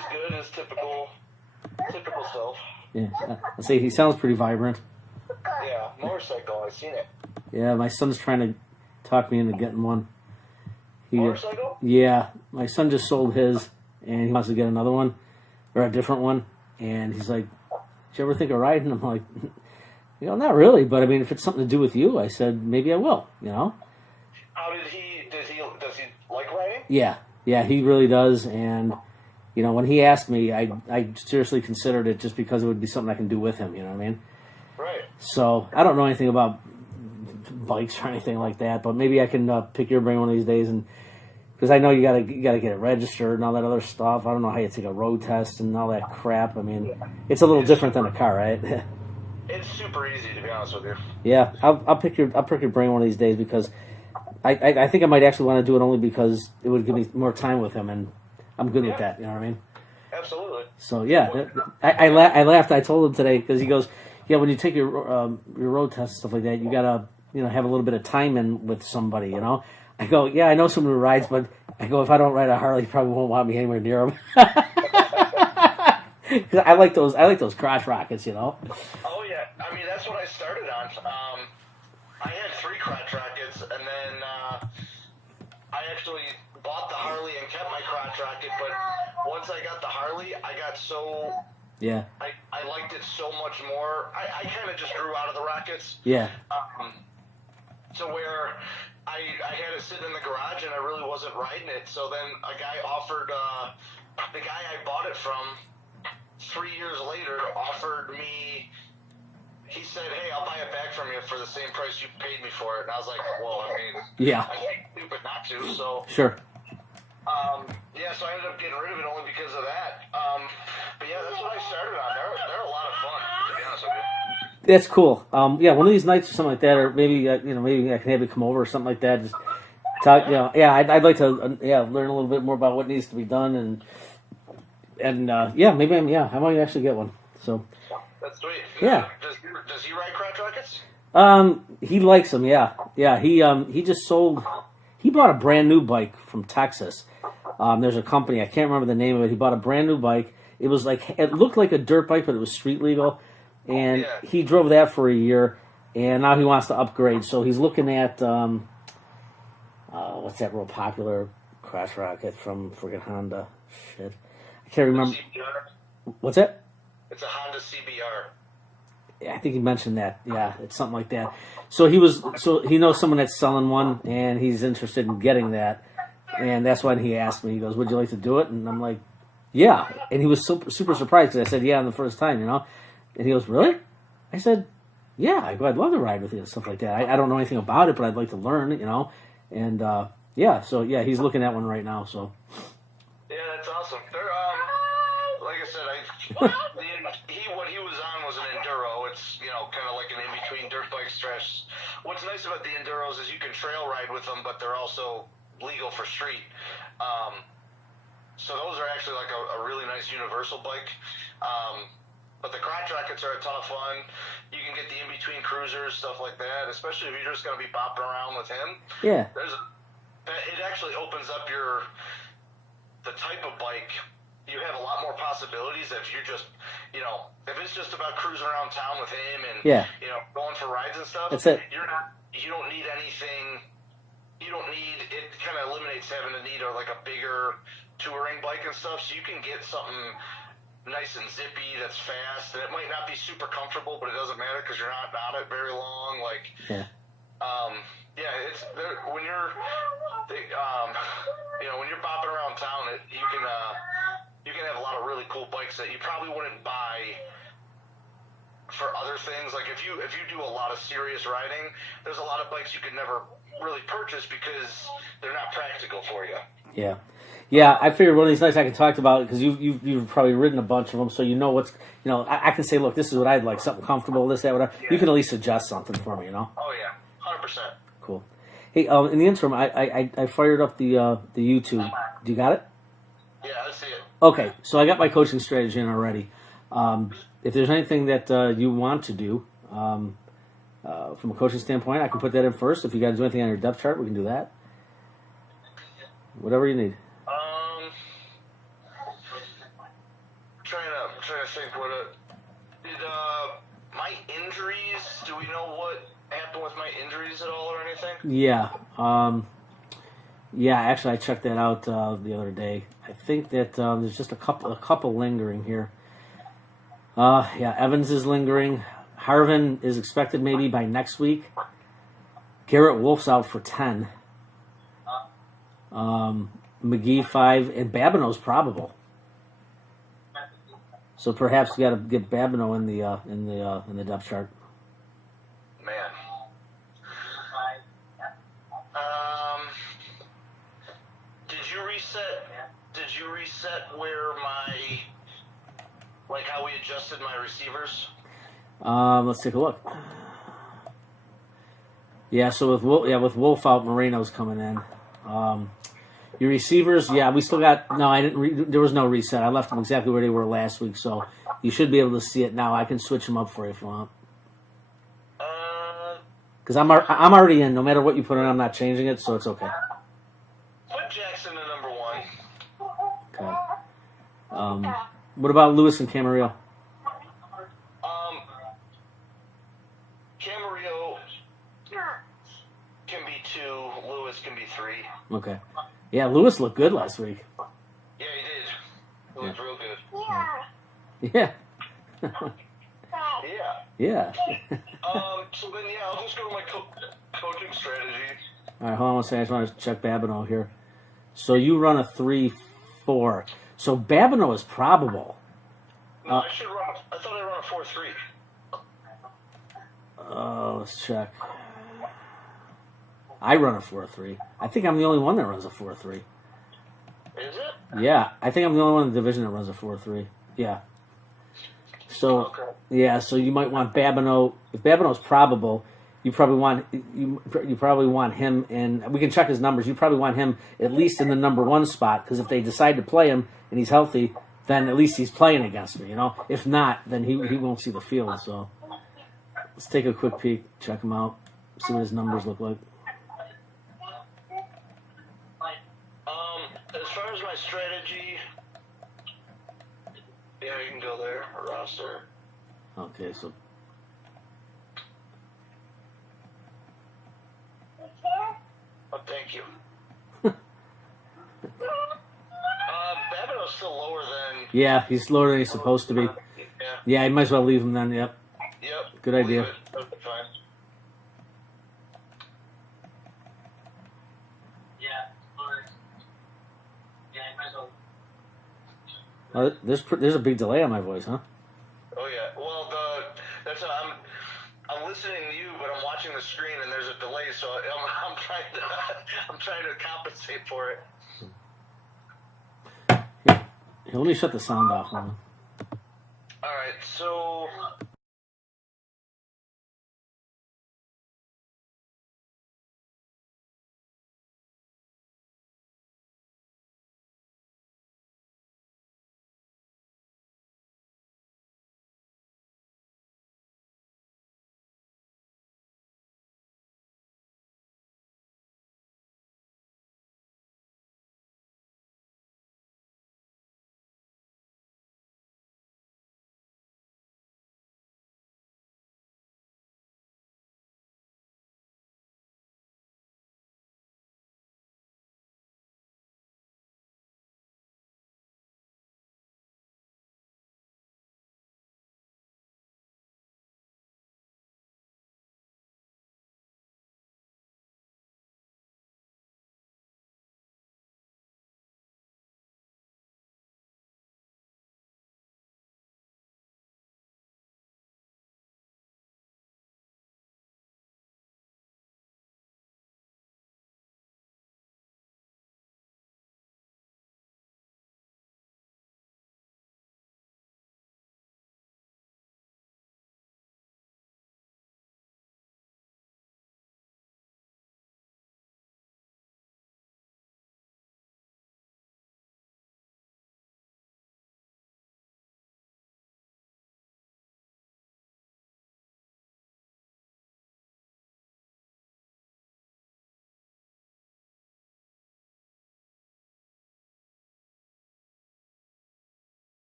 he's good. His typical self. Yeah, I say he sounds pretty vibrant. Yeah, motorcycle. I've seen it. Yeah, my son's trying to talk me into getting one. Motorcycle? Yeah, my son just sold his, and he wants to get another one, or a different one. And he's like, "Did you ever think of riding?" I'm like, not really, but I mean, if it's something to do with you, I said maybe I will. How does he like riding? Yeah, he really does. And when he asked me, I seriously considered it just because it would be something I can do with him. You know what I mean? Right. So I don't know anything about bikes or anything like that, but maybe I can pick your brain one of these days, and because I know you gotta get it registered and all that other stuff. I don't know how you take a road test and all that crap. I mean, it's a little different than a car, right? It's super easy, to be honest with you. Yeah, I'll pick your brain one of these days, because I think I might actually want to do it only because it would give me more time with him, and I'm good with that. You know what I mean? Absolutely. So yeah, I laughed. I told him today, because he goes, "Yeah, when you take your road test and stuff like that, you gotta have a little bit of time in with somebody." I go, "Yeah, I know someone who rides, but I go, if I don't ride a Harley, he probably won't want me anywhere near him." Because I like those crotch rockets. Oh yeah, I mean that's what I started on. I had 3 crotch rockets, and then I actually bought the Harley and kept my crotch rocket. But once I got the Harley, I got so I liked it so much more. I kind of just grew out of the rockets. Yeah. To where I had it sitting in the garage, and I really wasn't riding it. So then a guy offered, the guy I bought it from 3 years later offered me, he said, "Hey, I'll buy it back from you for the same price you paid me for it." And I was like, well, I mean, yeah, I'd be stupid not to, so. Sure. So I ended up getting rid of it only because of that. But yeah, that's what I started on. They're a lot of fun, to be honest with you. That's cool. Yeah, one of these nights or something like that, or maybe maybe I can have you come over or something like that. Just talk. I'd like to learn a little bit more about what needs to be done, and maybe I might actually get one. So that's sweet. Yeah. Does he ride crotch rockets? He likes them. Yeah. He just sold. He bought a brand new bike from Texas. There's a company, I can't remember the name of it. He bought a brand new bike. It looked like a dirt bike, but it was street legal. And he drove that for a year, and now he wants to upgrade. So he's looking at what's that real popular crash rocket from friggin' Honda? Shit, I can't remember. What's that? It's a Honda CBR. Yeah, I think he mentioned that. Yeah, it's something like that. So he knows someone that's selling one, and he's interested in getting that. And that's when he asked me. He goes, "Would you like to do it?" And I'm like, "Yeah." And he was super surprised, because I said, "Yeah," on the first time, And he goes, "Really?" I said, "Yeah." I go, "I'd love to ride with you," and stuff like that. I don't know anything about it, but I'd like to learn, And so he's looking at one right now. So yeah, that's awesome. They're like I said, what he was on was an enduro. It's kind of like an in between dirt bike stretch. What's nice about the enduros is you can trail ride with them, but they're also legal for street. So those are actually like a really nice universal bike. But the crotch rockets are a ton of fun. You can get the in-between cruisers, stuff like that, especially if you're just going to be bopping around with him. Yeah. It actually opens up the type of bike. You have a lot more possibilities if you're just, if it's just about cruising around town with him and, going for rides and stuff. That's it. You don't need anything. It kind of eliminates having to need like a bigger touring bike and stuff, so you can get something nice and zippy that's fast, and it might not be super comfortable, but it doesn't matter because you're not on it very long. It's when you're when you're bopping around town, you can have a lot of really cool bikes that you probably wouldn't buy for other things. Like if you do a lot of serious riding, there's a lot of bikes you could never really purchase because they're not practical for you. Yeah, I figured one of these nights I can talk about it, because you've probably ridden a bunch of them, so what's, I can say, look, this is what I'd like, something comfortable, this, that, whatever. Yeah. You can at least suggest something for me, Oh, yeah, 100%. Cool. Hey, in the interim, I fired up the YouTube. Do you got it? Yeah, I see it. Okay, so I got my coaching strategy in already. If there's anything that you want to do from a coaching standpoint, I can put that in first. If you got to do anything on your depth chart, we can do that. Whatever you need. trying to think what did my injuries. Do we know what happened with my injuries at all or anything? Yeah. Yeah, actually, I checked that out the other day. I think that there's just a couple lingering here. Yeah, Evans is lingering. Harvin is expected maybe by next week. Garrett Wolf's out for 10. McGee 5, and Babineau's probable. So perhaps we got to get Babineau in the depth chart. Man. Did you reset where how we adjusted my receivers? Let's take a look. Yeah, so with Wolf out, Moreno's coming in. Your receivers, yeah, we still got. No, I didn't. There was no reset. I left them exactly where they were last week, so you should be able to see it now. I can switch them up for you if you want. Because I'm already in. No matter what you put in, I'm not changing it, so it's okay. Put Jackson to number 1. Okay. What about Lewis and Camarillo? Camarillo can be 2. Lewis can be 3. Okay. Yeah, Lewis looked good last week. Yeah, he did. He looked real good. Yeah. Yeah. Yeah. So then, I'll just go to my coaching strategy. All right, hold on one second. I just want to check Babineau here. So you run a 3-4. So Babineau is probable. No, I thought I run a 4-3. Let's check. I run a 4-3. I think I'm the only one that runs a 4-3. Is it? Yeah, I think I'm the only one in the division that runs a 4-3. Yeah. So Okay. yeah, so you might want Babineau. If Babineau's probable, you probably want him in. We can check his numbers. You probably want him at least in the number 1 spot, because if they decide to play him and he's healthy, then at least he's playing against me. If not, then he won't see the field. So let's take a quick peek, check him out, see what his numbers look like. As far as my strategy, you can go there, roster. Okay, so Oh, thank you. Babineau's still lower than. yeah, he's lower than he's supposed to be. Yeah. Yeah, you might as well leave him then. Yep. Yep. Good idea. Leave it. That'll be fine. There's a big delay on my voice, huh? Oh yeah. Well, that's I'm listening to you, but I'm watching the screen, and there's a delay, so I'm trying to compensate for it. Here, let me shut the sound off. Hold on. All right. So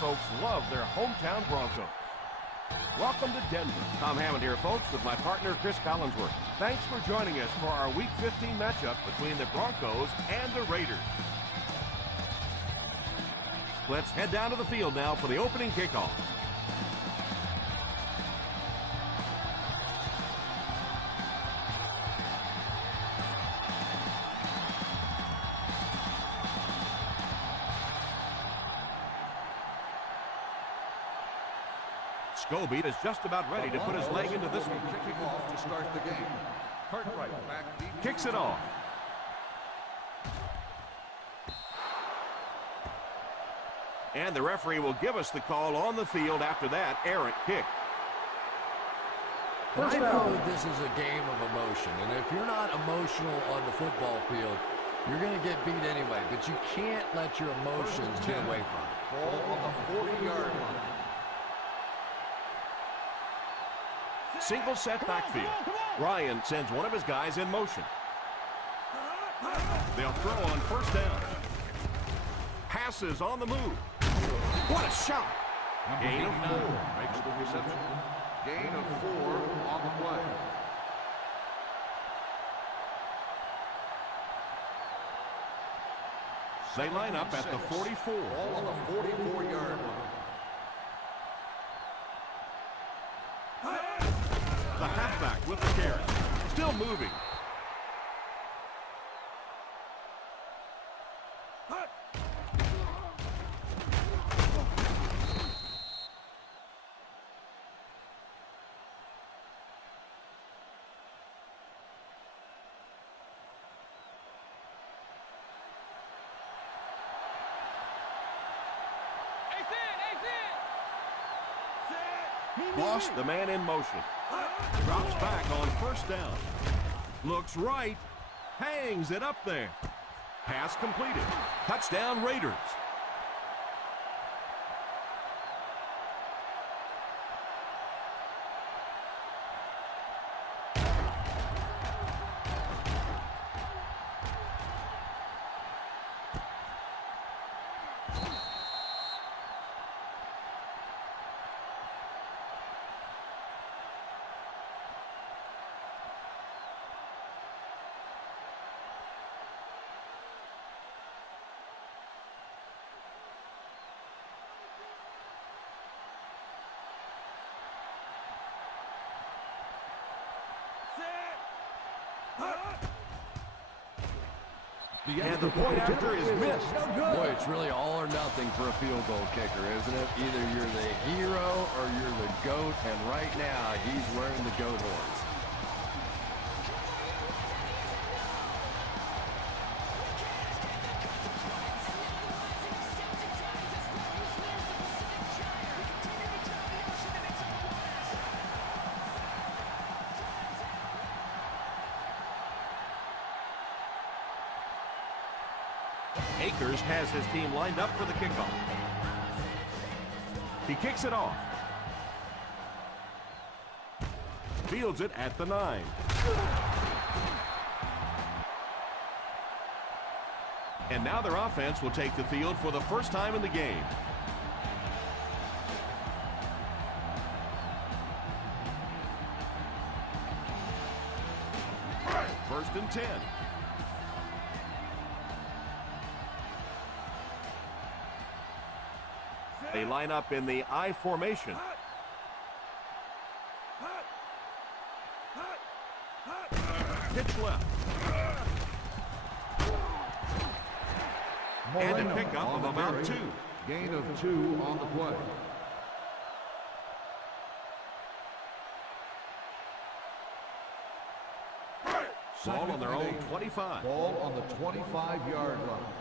folks love their hometown Broncos. Welcome to Denver. Tom Hammond here, folks, with my partner, Chris Collinsworth. Thanks for joining us for our Week 15 matchup between the Broncos and the Raiders. Let's head down to the field now for the opening kickoff. Scobie is just about ready to put his leg into this one. Kicking off to start the game. Cartwright back deep. Kicks it off. And the referee will give us the call on the field after that errant kick. I know this is a game of emotion, and if you're not emotional on the football field, you're going to get beat anyway, but you can't let your emotions get away from it. Ball on the 40-yard line. Single set backfield. Ryan sends one of his guys in motion. They'll throw on first down. Passes on the move. What a shot! Gain of 4. Makes the reception. Gain of 4 on the play. They line up at the 44. Ball on the 44-yard line. The halfback with the carry. Still moving. Lost the man in motion. Drops back on first down. Looks right. Hangs it up there. Pass completed. Touchdown Raiders. And the point after is missed. Boy, it's really all or nothing for a field goal kicker, isn't it? Either you're the hero or you're the GOAT, and right now he's wearing the GOAT horns. Akers has his team lined up for the kickoff. He kicks it off. Fields it at the 9. And now their offense will take the field for the first time in the game. First and 10. They line up in the I formation. Pitch left. And a pickup of about 2. Gain of 2 on the play. Ball on their own 25. Ball on the 25-yard line.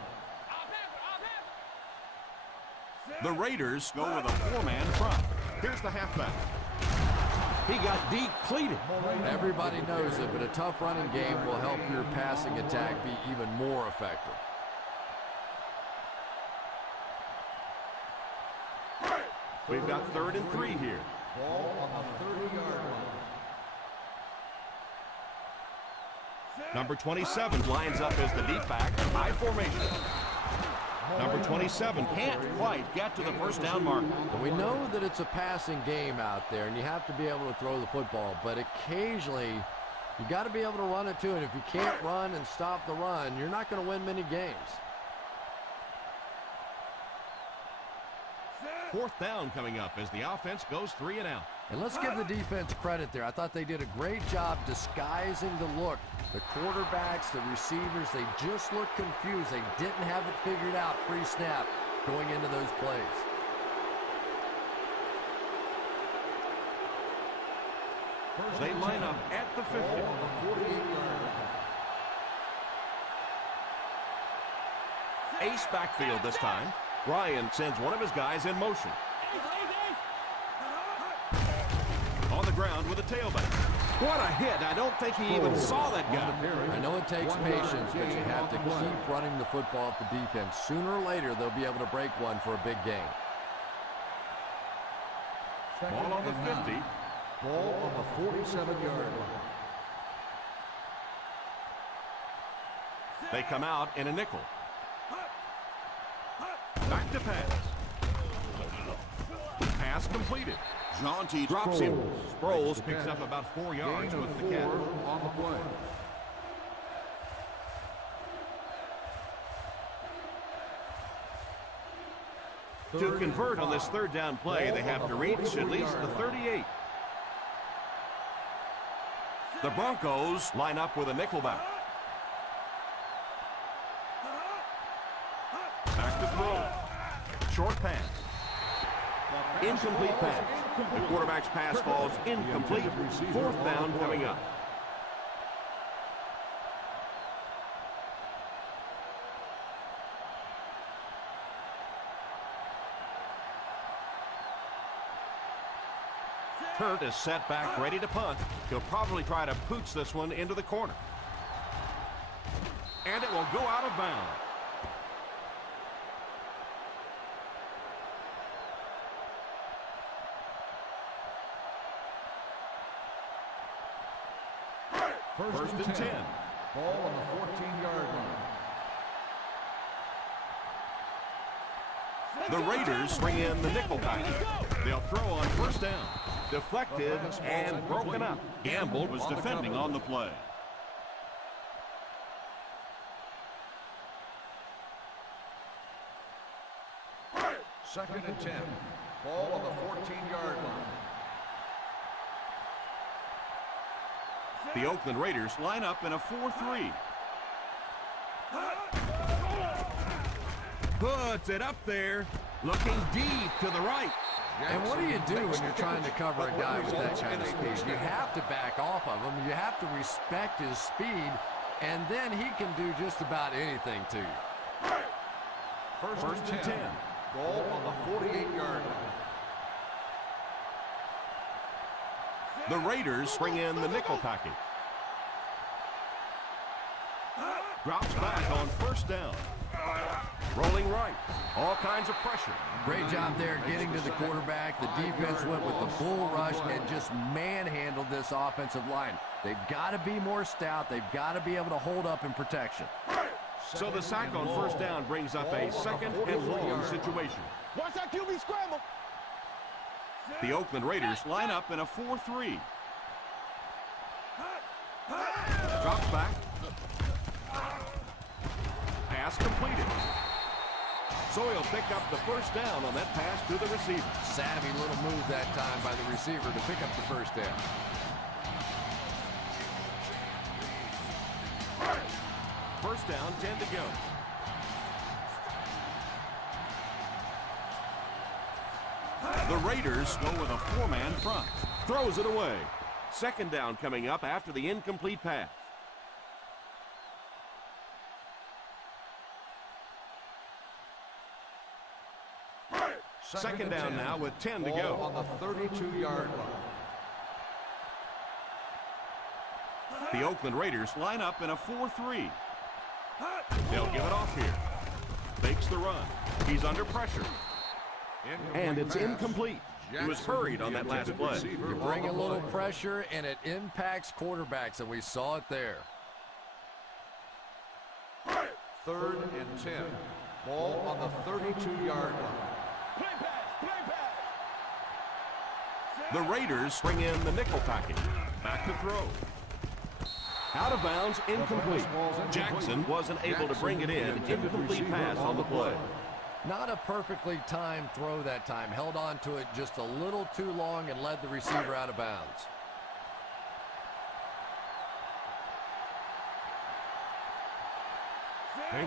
The Raiders go with a 4-man front. Here's the halfback. He got depleted. Everybody knows it, but a tough running game will help your passing attack be even more effective. We've got 3rd and 3 here. Ball on the 30-yard line. Number 27 lines up as the deep back, I formation. Number 27 can't quite get to the first down marker. And we know that it's a passing game out there, and you have to be able to throw the football, but occasionally you got to be able to run it too, and if you can't run and stop the run, you're not going to win many games. Fourth down coming up as the offense goes 3 and out. And let's give the defense credit there. I thought they did a great job disguising the look. The quarterbacks, the receivers, they just looked confused. They didn't have it figured out pre-snap going into those plays. They line up at the 50. Ace backfield this time. Ryan sends one of his guys in motion. On the ground with a tailback. What a hit. I don't think he even saw that guy. I know it takes patience, but you have to keep running the football at the defense. Sooner or later, they'll be able to break one for a big gain. Ball on the 50. Ball on the 47-yard line. They come out in a nickel. Back to pass. Pass completed. Jaunty drops him. Sproles picks up about 4 yards with the catch. On the play. To convert on this third down play, they have to reach at least the 38. The Broncos line up with a nickelback. Back to throw. Short pass. Incomplete pass. The quarterback's pass falls incomplete. Fourth down coming up. Kurt is set back, ready to punt. He'll probably try to pooch this one into the corner. And it will go out of bounds. First and 10. Ball on the 14-yard line. The Raiders bring in the nickel package. They'll throw on first down. Deflected and broken up. Gamble was defending on the play. Second and 10. Ball on the 14-yard line. The Oakland Raiders line up in a 4-3. Puts it up there, looking deep to the right. And what do you do when you're trying to cover a guy with that kind of speed? You have to back off of him. You have to respect his speed, and then he can do just about anything to you. First and 10. Ball on the 48-yard line. The Raiders bring in the nickel package. Drops back on first down. Rolling right. All kinds of pressure. Great job there getting to the quarterback. The defense went with the bull rush and just manhandled this offensive line. They've got to be more stout. They've got to be able to hold up in protection. So the sack on first down brings up a second and long situation. Watch that QB scramble. The Oakland Raiders line up in a 4-3. Drops back. Pass completed. So he'll pick up the first down on that pass to the receiver. Savvy little move that time by the receiver to pick up the first down. First down, 10 to go. The Raiders go with a four-man front. Throws it away. Second down coming up after the incomplete pass. Second down now with 10 to go. On the 32-yard line. The Oakland Raiders line up in a 4-3. They'll give it off here. Fakes the run. He's under pressure. And it's incomplete. He was hurried on that last play. You bring a little pressure, and it impacts quarterbacks, and we saw it there. Third and 10. Ball on the 32-yard line. The Raiders bring in the nickel package. Back to throw. Out of bounds, incomplete. Jackson wasn't able to bring it in. Incomplete pass on the play. Not a perfectly timed throw that time. Held on to it just a little too long and led the receiver out of bounds.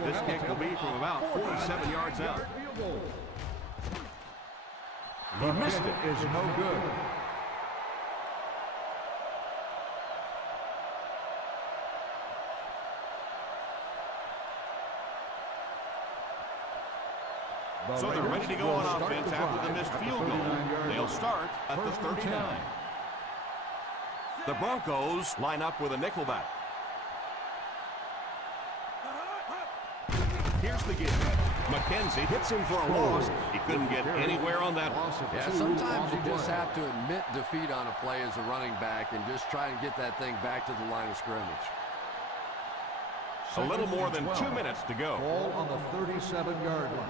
This kick will be from about 47 yards out. He missed it. Is no good. So they're ready to go on offense after the missed field goal. They'll start at the 39. The Broncos line up with a nickelback. Here's the give. McKenzie hits him for a loss. He couldn't get anywhere on that one. Yeah, sometimes you just have to admit defeat on a play as a running back and just try and get that thing back to the line of scrimmage. A little more than 2 minutes to go. Ball on the 37-yard line.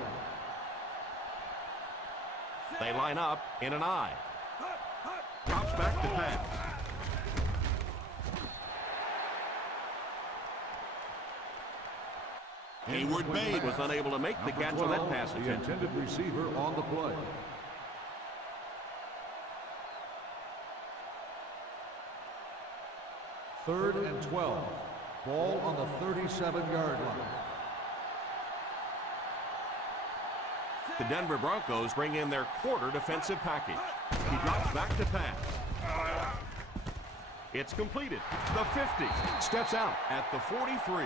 They line up in an I. Drops back to pass. Hayward Bade was unable to make the catch on that pass The attempt. intended receiver on the play. Third and 12. Ball on the 37-yard line. The Denver Broncos bring in their quarter defensive package. He drops back to pass. It's completed. The 50 steps out at the 43.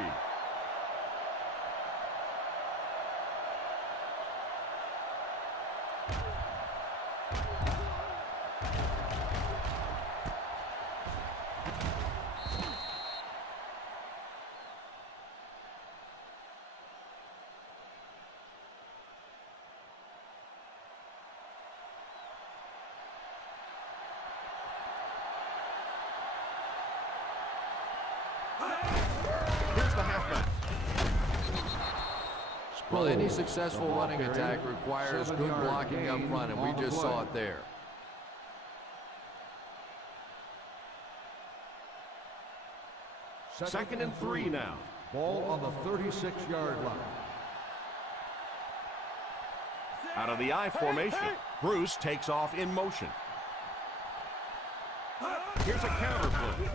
Here's the halfback. Well, any successful running attack requires good blocking up front, and we just saw it there. Second and 3 now. Ball on the 36-yard line. Out of the I formation, Bruce takes off in motion. Here's a counter play.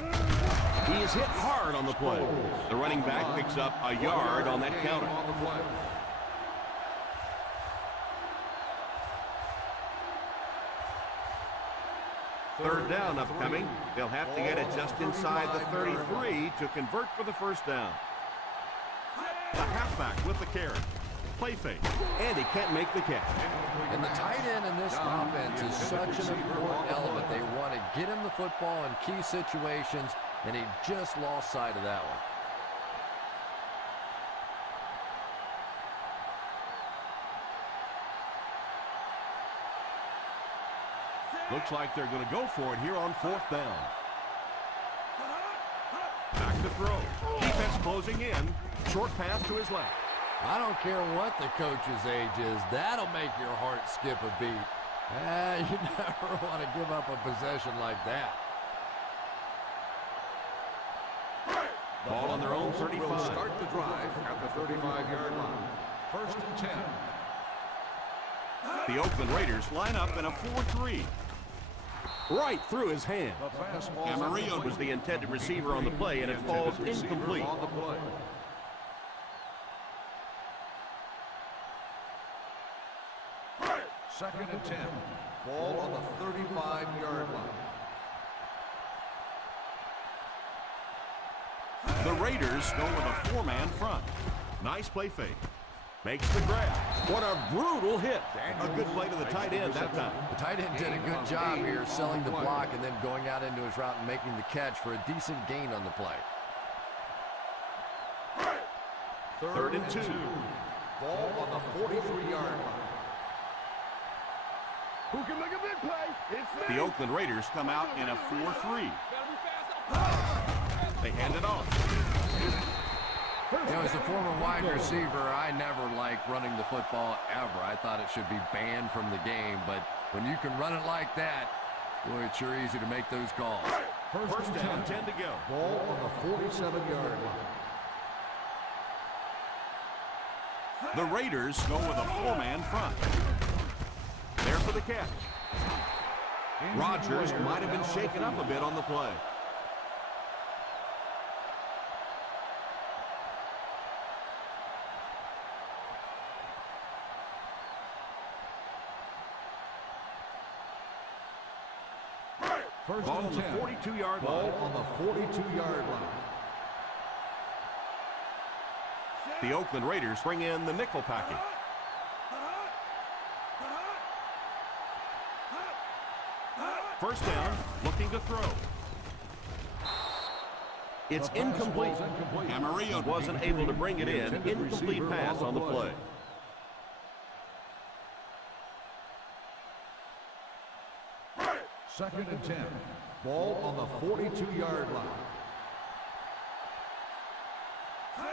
He is hit hard on the play. The running back picks up a yard on that counter. Third down upcoming. They'll have to get it just inside the 33 to convert for the first down. The halfback with the carry. Play fake. And he can't make the catch. And the tight end in this offense is such an important element. They want to get him the football in key situations, and he just lost sight of that one. Looks like they're going to go for it here on fourth down. Back to throw. Defense closing in. Short pass to his left. I don't care what the coach's age is. That'll make your heart skip a beat. You never want to give up a possession like that. Ball on their own 35. Will start the drive at the 35-yard line. First and 10. The Oakland Raiders line up in a 4-3. Right through his hand. Camarillo was the intended receiver on the play, and it falls incomplete. On the play. Second and 10. Ball on the 35-yard line. The Raiders go with a four-man front. Nice play fake. Makes the grab. What a brutal hit. A good play to the tight end that time. The tight end did a good job here selling the block and then going out into his route and making the catch for a decent gain on the play. Third and 2. Ball on the 43-yard line. Who can make a big play? It's me. The Oakland Raiders come out in a 4-3. Gotta be fast. They hand it off. You know, as a former wide receiver, I never liked running the football ever. I thought it should be banned from the game, but when you can run it like that, boy, it's sure easy to make those calls. First down, 10 to go. Ball on the 47-yard line. The Raiders go with a 4-man front. There for the catch. Rodgers might have been shaken up a bit on the play. Ball on the 42-yard line. Ball on the 42-yard line. The Oakland Raiders bring in the nickel package. First down, looking to throw. It's incomplete. Camarillo wasn't able to bring it in. Incomplete pass on the play. Second and 10. Ball on the 42-yard line.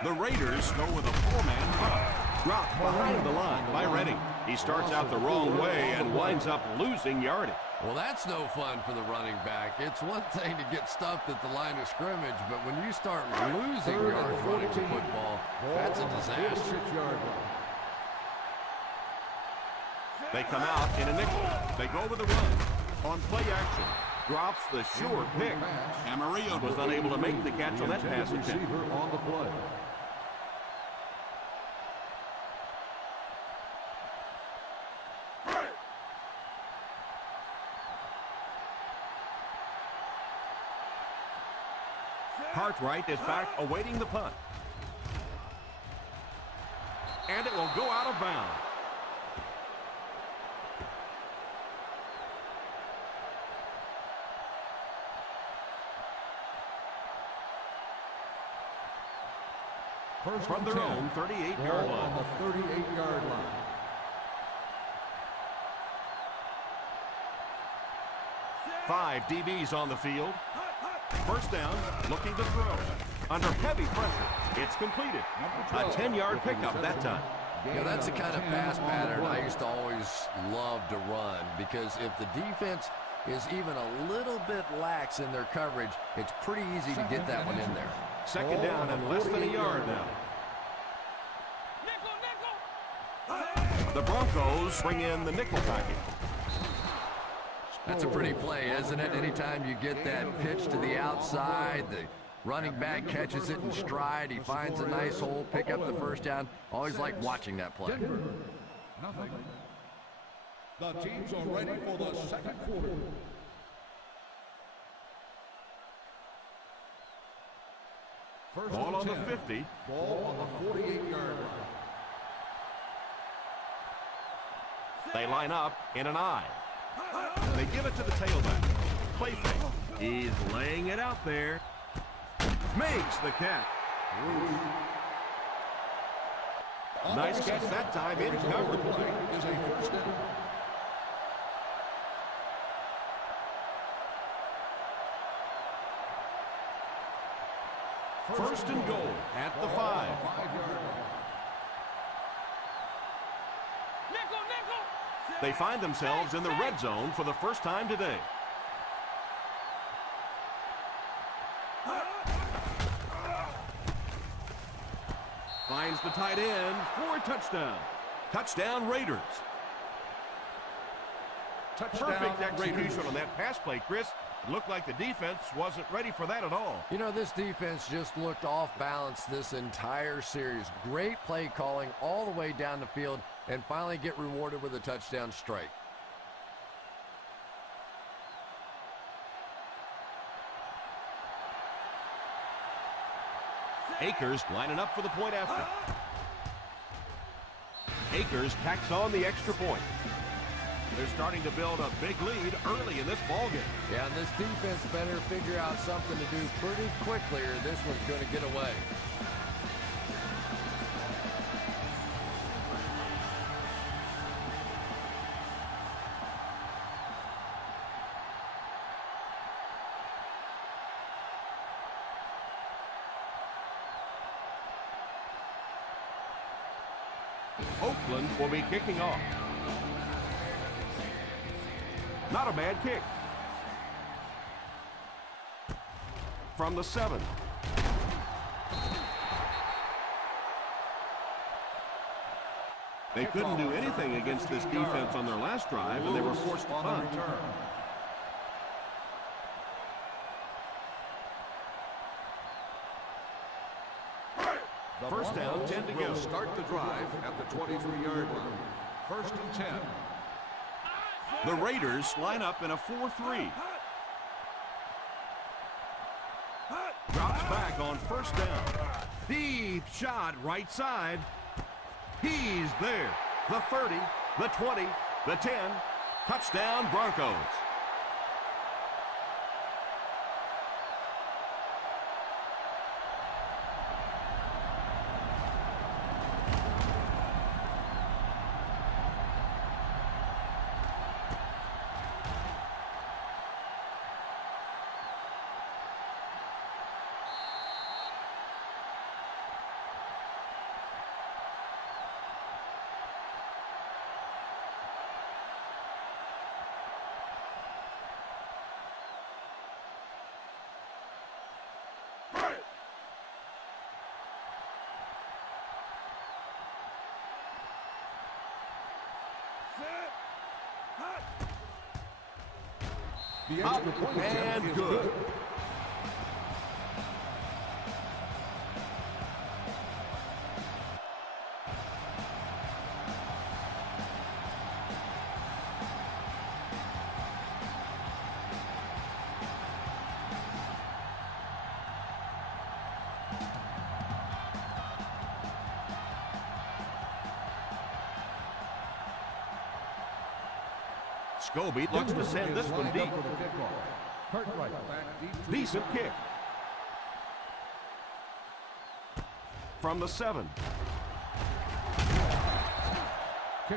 The Raiders go with a 4-man front. Dropped behind the line by Redding. He starts out the wrong way and winds up losing yardage. Well, that's no fun for the running back. It's one thing to get stuffed at the line of scrimmage, but when you start losing yards running the football, that's a disaster. 46-yard line. They come out in a nickel. They go with the run. On play action, drops the sure pick. Camarillo was unable to make the catch on that pass attempt. Receiver on the play. Cartwright is back awaiting the punt. And it will go out of bounds. First From their own 38-yard line. On the 38-yard line. Five DBs on the field. First down, looking to throw. Under heavy pressure, it's completed. A 10-yard pickup that time. Yeah, that's the kind of pass pattern I used to always love to run, because if the defense is even a little bit lax in their coverage, it's pretty easy to get that one in there. Second down and less than a yard now. The Broncos bring in the nickel package. That's a pretty play, isn't it? Anytime you get that pitch to the outside, the running back catches it in stride, he finds a nice hole, pick up the first down. Always like watching that play. Nothing. The teams are ready for the second quarter. First Ball on and the 10. 50. Ball on the 48-yard line. They line up in an I. They give it to the tailback. Play fake. He's laying it out there. Makes the catch. Nice catch that time in coverage. Play is a first down. First and goal at the 5. 5-yard line. They find themselves in the red zone for the first time today. Finds the tight end for a touchdown. Touchdown Raiders. Perfect execution on that pass play, Chris. It looked like the defense wasn't ready for that at all. You know, this defense just looked off balance this entire series. Great play calling all the way down the field, and finally get rewarded with a touchdown strike. Akers lining up for the point after. Akers tacks on the extra point. They're starting to build a big lead early in this ballgame. Yeah, and this defense better figure out something to do pretty quickly, or this one's going to get away. Oakland will be kicking off. Not a bad kick. From the 7. They couldn't do anything against this defense on their last drive, and they were forced to punt. First down, 10 to go. Start the drive at the 23-yard line. First and 10. The Raiders line up in a 4-3. Drops back on first down. Deep shot right side. He's there. The 30, the 20, the 10. Touchdown Broncos. The Up extra point and attempt is good. Scobie looks to send this one deep. Decent kick. From the 7.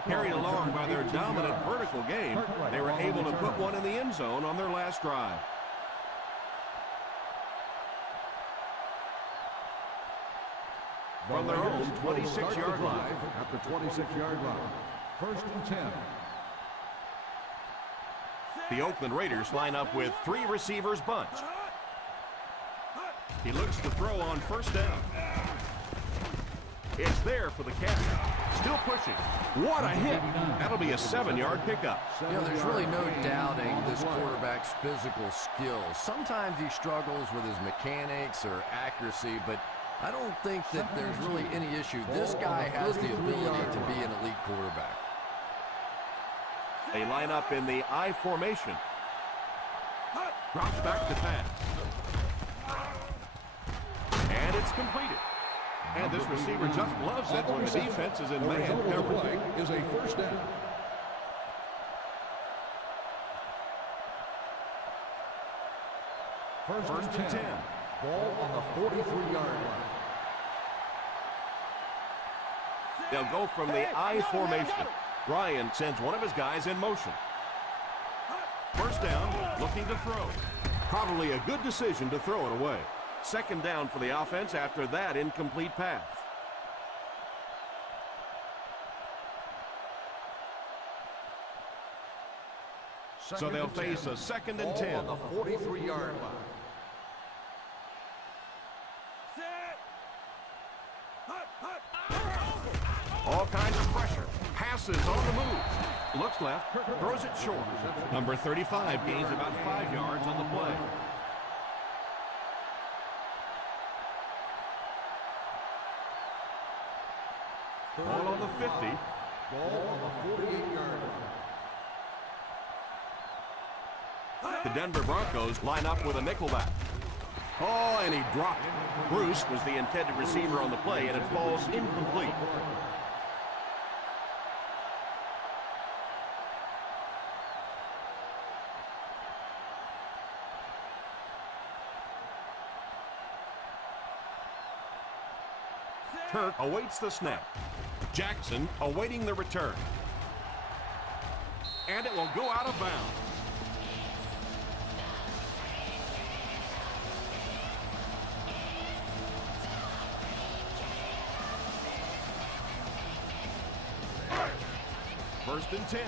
Carried along by their dominant vertical game, they were able to put one in the end zone on their last drive. From their own 26-yard line. At the 26-yard line. First and 10. The Oakland Raiders line up with 3 receivers bunched. He looks to throw on first down. It's there for the catch. Still pushing. What a hit. That'll be a 7-yard pickup. You know, there's really no doubting this quarterback's physical skills. Sometimes he struggles with his mechanics or accuracy, but I don't think that there's really any issue. This guy has the ability to be an elite quarterback. They line up in the I formation. Drops back to pass. And it's completed. And this receiver just loves it when the defense is in man coverage. Is a first down. First and 10. Ball on the 43-yard line. They'll go from the I formation. Ryan sends one of his guys in motion. First down, looking to throw. Probably a good decision to throw it away. Second down for the offense after that incomplete pass. So they'll face a second and 10. On the 43-yard line. All kinds of pressure. Passes on the move. Looks left, throws it short. Number 35 gains about 5 yards on the play. Ball on the 50. Ball on the 48-yard line. The Denver Broncos line up with a nickelback. Oh, and he dropped it. Bruce was the intended receiver on the play, and it falls incomplete. Turk awaits the snap. Jackson awaiting the return. And it will go out of bounds. First and 10.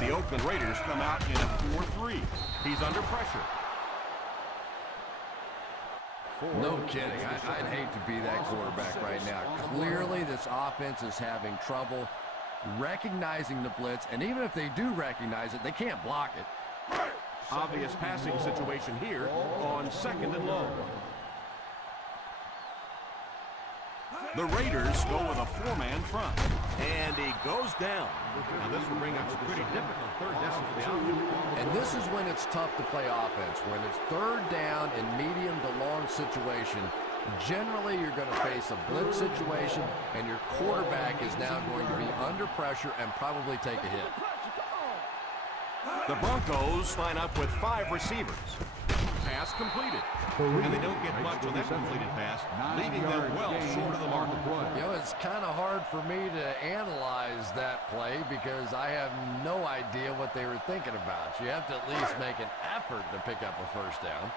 The Oakland Raiders come out in a 4-3. He's under pressure. No kidding. I'd hate to be that quarterback right now. Clearly, this offense is having trouble recognizing the blitz, and even if they do recognize it, they can't block it. Obvious passing situation here on 2nd and long. The Raiders go with a 4-man front, and he goes down. Now this will bring up a pretty difficult third down for the offense. And this is when it's tough to play offense. When it's third down in medium to long situation, generally you're going to face a blitz situation, and your quarterback is now going to be under pressure and probably take a hit. The Broncos line up with 5 receivers. Pass completed. And they don't get much on that completed pass, leaving them well short of the mark. You know, it's kind of hard for me to analyze that play because I have no idea what they were thinking about. You have to at least make an effort to pick up a first down.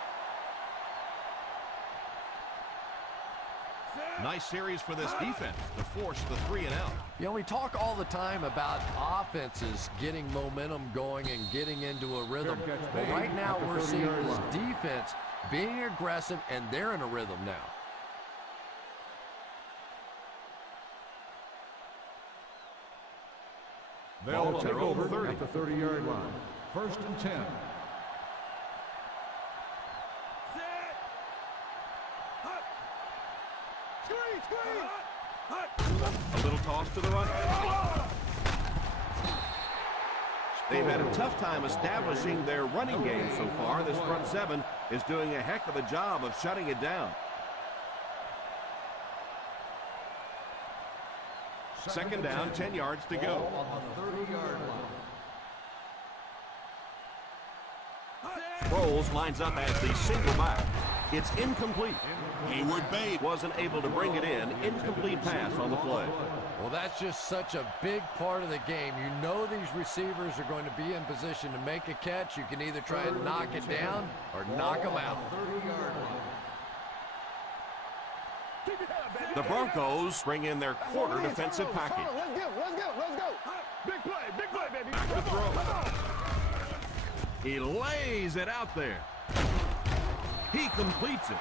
Nice series for this defense to force the 3 and out. You know, we talk all the time about offenses getting momentum going and getting into a rhythm. But right now we're seeing this defense being aggressive, and they're in a rhythm now. They'll take over at the 30-yard line. First and 10. A little toss to the right. They've had a tough time establishing their running game so far. This front 7 is doing a heck of a job of shutting it down. Second down, 10 yards to go. On the 30-yard line. Sproles lines up as the single back. It's incomplete. Hayward Bay wasn't able to bring it in. Incomplete pass on the play. Well, that's just such a big part of the game. You know these receivers are going to be in position to make a catch. You can either try and knock it down or knock them out. The Broncos bring in their quarter defensive package. Let's go. Big play, baby. Back to throw. He lays it out there. He completes it.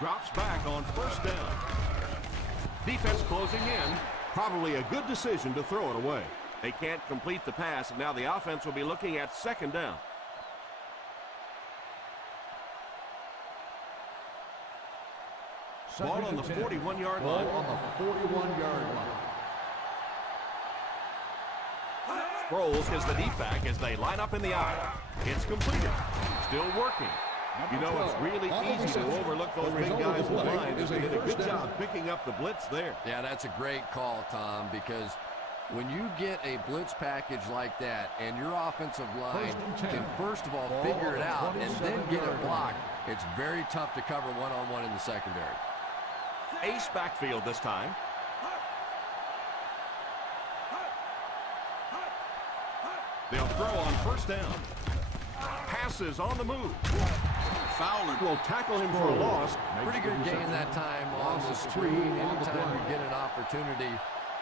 Drops back on first down. Defense closing in. Probably a good decision to throw it away. They can't complete the pass, and now the offense will be looking at second down. Ball on the 41-yard line. On the 41-yard line. Sproles gets the deep back as they line up in the aisle. It's completed. Still working. You know, it's really easy to overlook those big guys in the line. They did a good job picking up the blitz there. Yeah, that's a great call, Tom, because when you get a blitz package like that and your offensive line can first of all figure it out and then get it blocked, it's very tough to cover one-on-one in the secondary. Ace backfield this time. They'll throw on first down. Passes on the move. Fowler will tackle him for a loss. Pretty good gain that time on the screen. Anytime you get an opportunity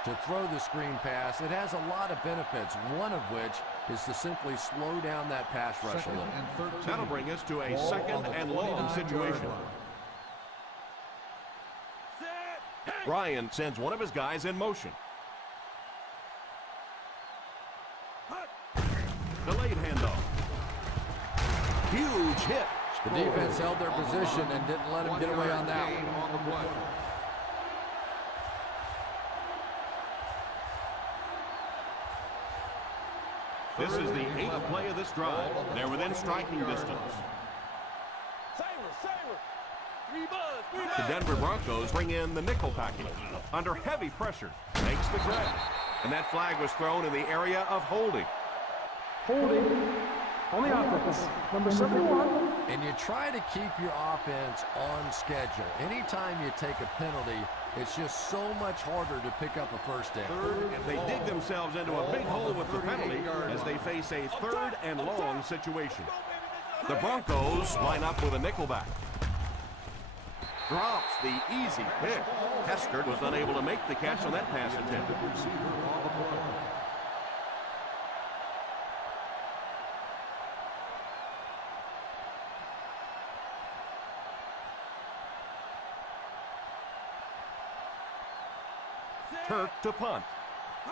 to throw the screen pass, it has a lot of benefits, one of which is to simply slow down that pass rush a little. That'll bring us to a second and long situation. Ryan sends one of his guys in motion. Delayed handoff. Huge hit. The defense held their position and didn't let him get away on that one. This is the 8th play of this drive. They're within striking distance. The Denver Broncos bring in the nickel package. Under heavy pressure, makes the grab. And that flag was thrown in the area of holding. Holding on the offense, number 71. And you try to keep your offense on schedule. Anytime you take a penalty, it's just so much harder to pick up a first down. And they dig themselves into a big hole with the penalty as they face a 3rd and long situation. The Broncos line up with a nickelback. Drops the easy pick. Heskert was unable to make the catch on that pass attempt. Turk to punt.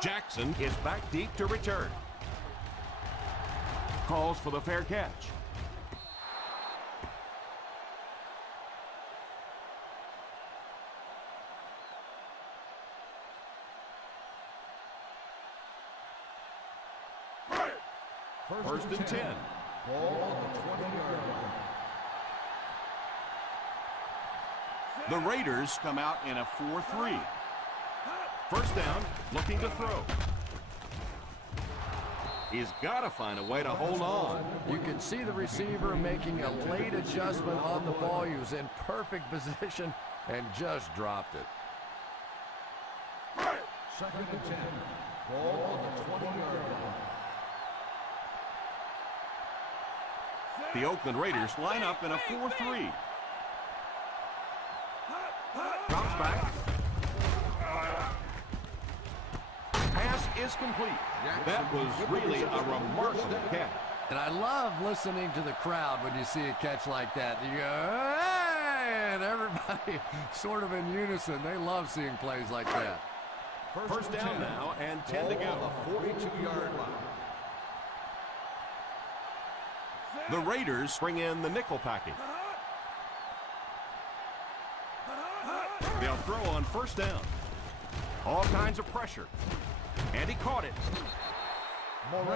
Jackson is back deep to return. Calls for the fair catch. First and 10. Ball on the 20-yard line. The Raiders come out in a 4-3. First down, looking to throw. He's got to find a way to hold on. You can see the receiver making a late adjustment on the ball. He was in perfect position and just dropped it. Second and 10. Ball on the 20-yard line. The Oakland Raiders line up in a 4-3. Drops back. Pass is complete. That was really a remarkable catch. And I love listening to the crowd when you see a catch like that. You go, hey! And everybody sort of in unison. They love seeing plays like that. First down now and 10 to go. On the 42-yard line. The Raiders bring in the nickel package. They'll throw on first down. All kinds of pressure. And he caught it.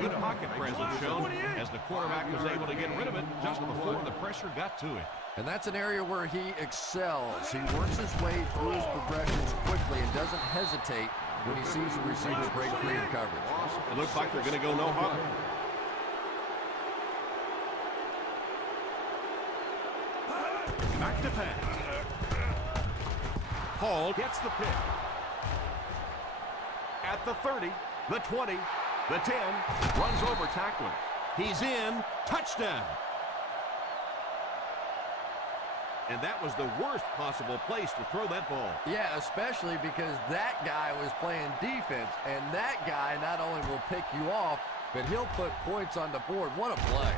Good pocket presence shown as the quarterback was able to get rid of it just before the pressure got to him. And that's an area where he excels. He works his way through his progressions quickly and doesn't hesitate when he sees the receiver break free in coverage. It looks like they're going to go no huddle. Back to pass. Hall gets the pick. At the 30, the 20, the 10, runs over tackler. He's in, touchdown. And that was the worst possible place to throw that ball. Yeah, especially because that guy was playing defense, and that guy not only will pick you off, but he'll put points on the board. What a play.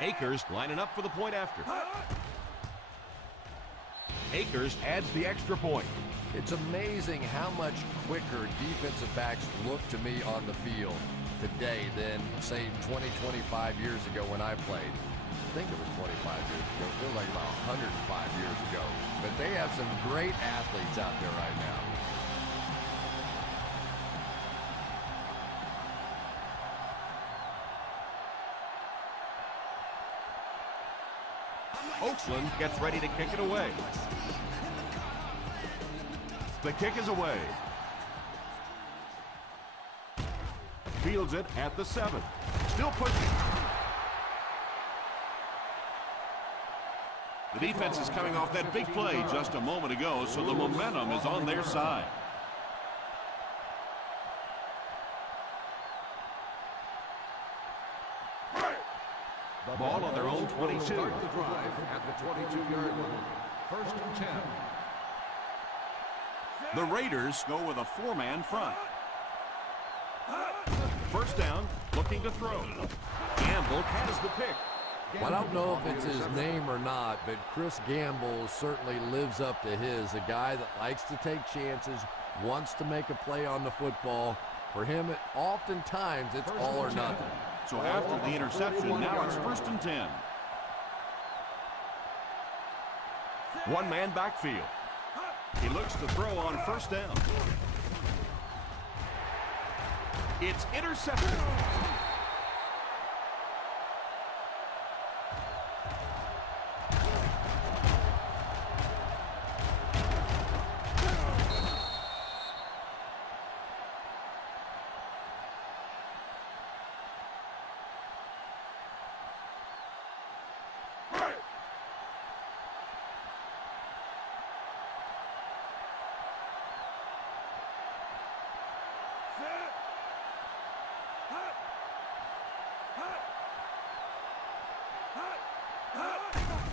Akers lining up for the point after. Akers adds the extra point. It's amazing how much quicker defensive backs look to me on the field today than, say, 20, 25 years ago when I played. I think it was 25 years ago. It feels like about 105 years ago. But they have some great athletes out there right now. Oakland gets ready to kick it away. The kick is away. Fields it at the 7. Still pushing. The defense is coming off that big play just a moment ago, so the momentum is on their side. Ball on their own 22. Start the drive at the 22-yard line. First and 10. The Raiders go with a 4-man front. First down, looking to throw. Gamble has the pick. Well, I don't know if it's his name or not, but Chris Gamble certainly lives up to his. A guy that likes to take chances, wants to make a play on the football, For him, oftentimes it's all or nothing. So after the interception, now it's 1st and 10. One-man backfield. He looks to throw on 1st down. It's intercepted.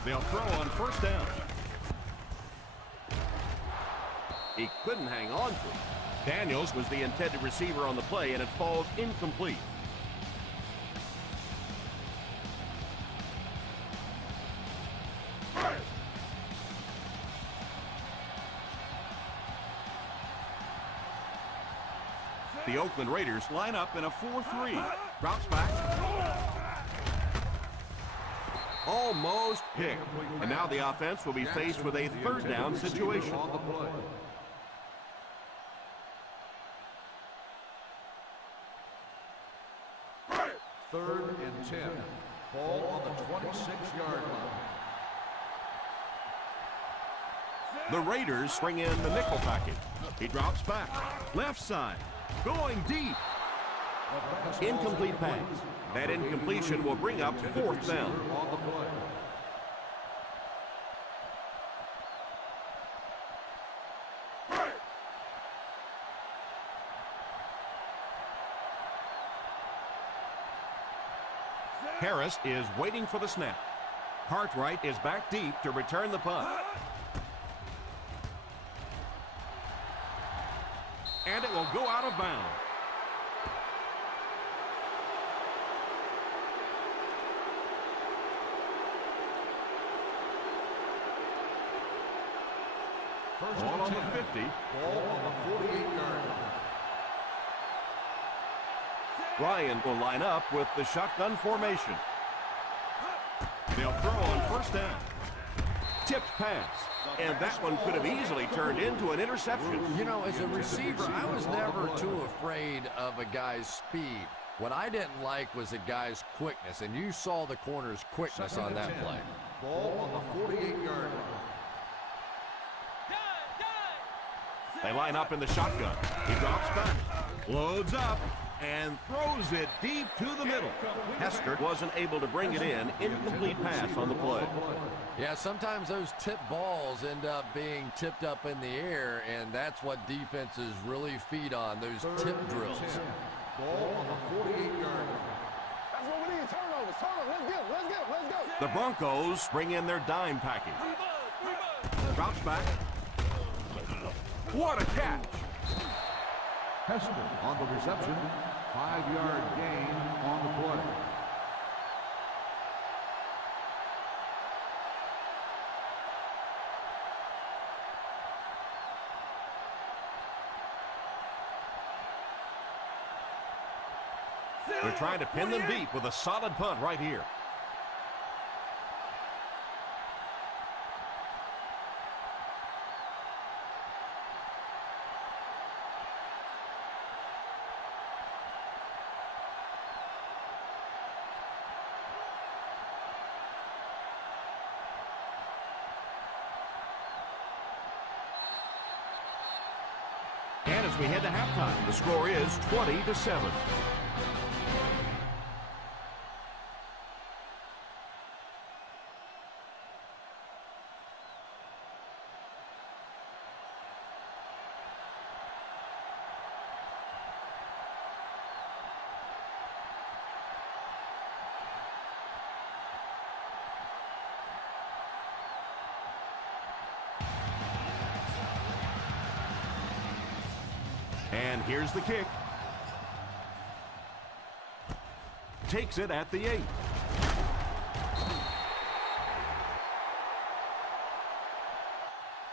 They'll throw on 1st down. He couldn't hang on to it. Daniels was the intended receiver on the play, and it falls incomplete. The Oakland Raiders line up in a 4-3. Drops back. Almost picked. And now the offense will be faced with a 3rd down situation. On the play. Third and 10. Ball on the 26-yard line. The Raiders bring in the nickel package. He drops back. Left side. Going deep. Incomplete pass. That incompletion will bring up 4th down. On the play. Harris is waiting for the snap. Cartwright is back deep to return the punt. And it will go out of bounds. Ball on the 50. Ball on the 48-yard line. Ryan will line up with the shotgun formation. They'll throw on 1st down. Tipped pass. And that one could have easily turned into an interception. You know, as a receiver, I was never too afraid of a guy's speed. What I didn't like was a guy's quickness, and you saw the corner's quickness on that play. Ball on the 48-yard line. They line up in the shotgun. He drops back, loads up, and throws it deep to the middle. Hester wasn't able to bring it in. Incomplete pass on the play. Yeah, sometimes those tip balls end up being tipped up in the air, and that's what defenses really feed on, those tip drills. Ball on the 48-yard line. That's what we need. Turnovers. Let's go. The Broncos bring in their dime package. Drops back. What a catch! Hester on the reception. 5-yard gain on the play. They're trying to pin them deep with a solid punt right here. And as we head to halftime, the score is 20-7. And here's the kick. Takes it at the 8.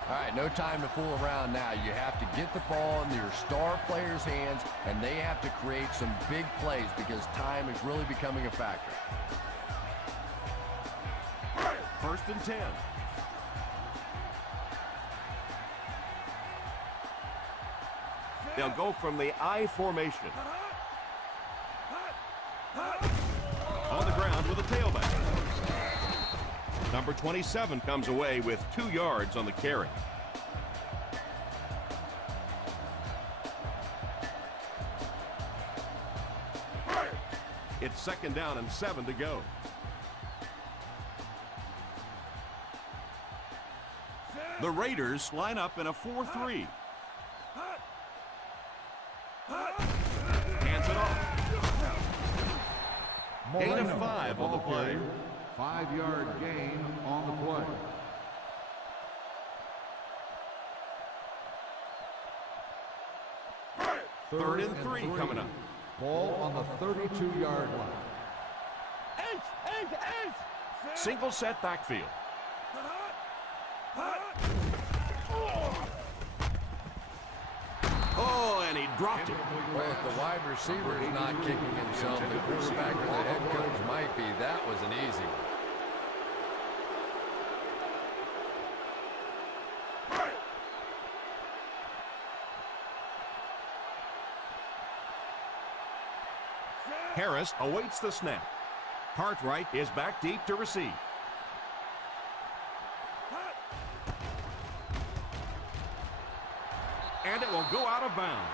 All right, no time to fool around now. You have to get the ball in your star players' hands, and they have to create some big plays because time is really becoming a factor. 1st and 10. They'll go from the I formation. On the ground with a tailback. Number 27 comes away with 2 yards on the carry. It's 2nd down and 7 to go. The Raiders line up in a 4-3. Hands it off. Gain of 5 on the play. 5-yard gain on the play. Third and 3 coming up. Ball on the 32-yard line. Single set backfield. Oh, and he dropped it. Well, if the wide receiver is not kicking himself, the quarterback or the head coach might be. That was an easy one. Harris awaits the snap. Cartwright is back deep to receive. And it will go out of bounds.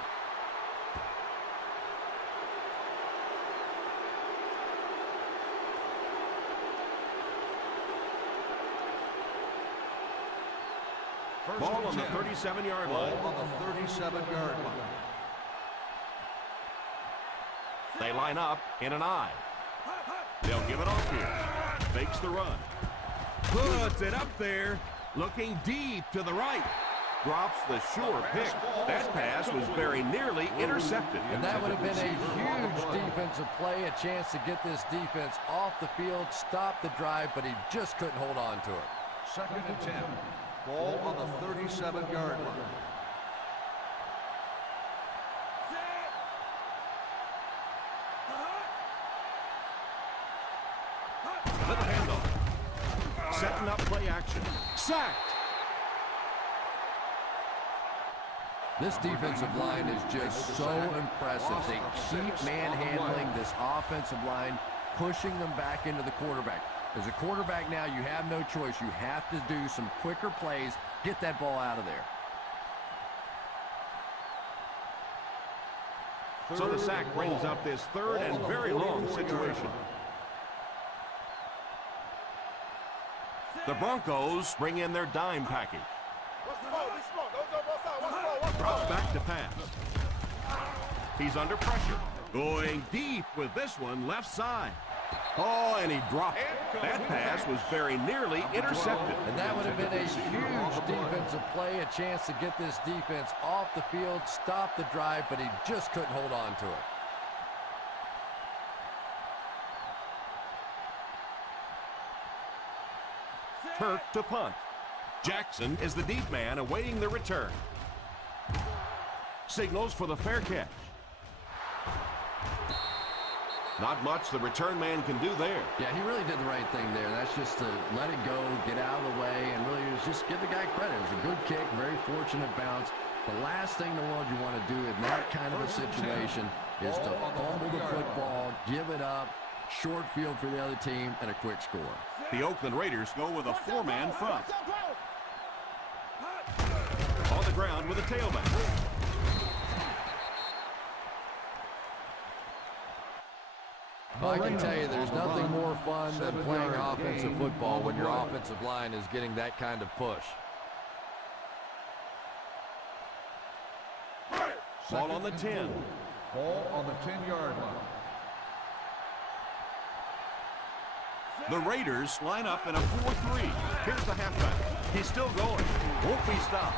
Ball on the 37-yard line. Ball on the 37-yard line. They line up in an I. They'll give it off here. Fakes the run. Puts it up there. Looking deep to the right. Drops the sure pick. That pass was very nearly intercepted. And that would have been a huge defensive play, a chance to get this defense off the field, stop the drive, but he just couldn't hold on to it. 2nd and 10. Ball on the 37-yard line. Little handoff. Setting up play action. Sacked. This defensive line is just so impressive. They keep manhandling this offensive line, pushing them back into the quarterback. As a quarterback now, you have no choice. You have to do some quicker plays, get that ball out of there. So the sack brings up this 3rd and very long situation. The Broncos bring in their dime package. Drops back to pass. He's under pressure. Going deep with this one, left side. Oh, and he dropped it. That pass was very nearly intercepted. And that would have been a huge defensive play, a chance to get this defense off the field, stop the drive, but he just couldn't hold on to it. Kirk to punt. Jackson is the deep man awaiting the return. Signals for the fair catch. Not much the return man can do there. Yeah, he really did the right thing there. That's just to let it go, get out of the way, and really just give the guy credit. It was a good kick, very fortunate bounce. The last thing in the world you want to do in that kind of a situation is to fumble the football, give it up, short field for the other team, and a quick score. The Oakland Raiders go with a 4-man front. On the ground with a tailback. Well, I can tell you there's nothing more fun than playing offensive football when your offensive line is getting that kind of push. Ball on the 10. Ball on the 10-yard line. The Raiders line up in a 4-3. Here's the halfback. He's still going. Won't be stopped.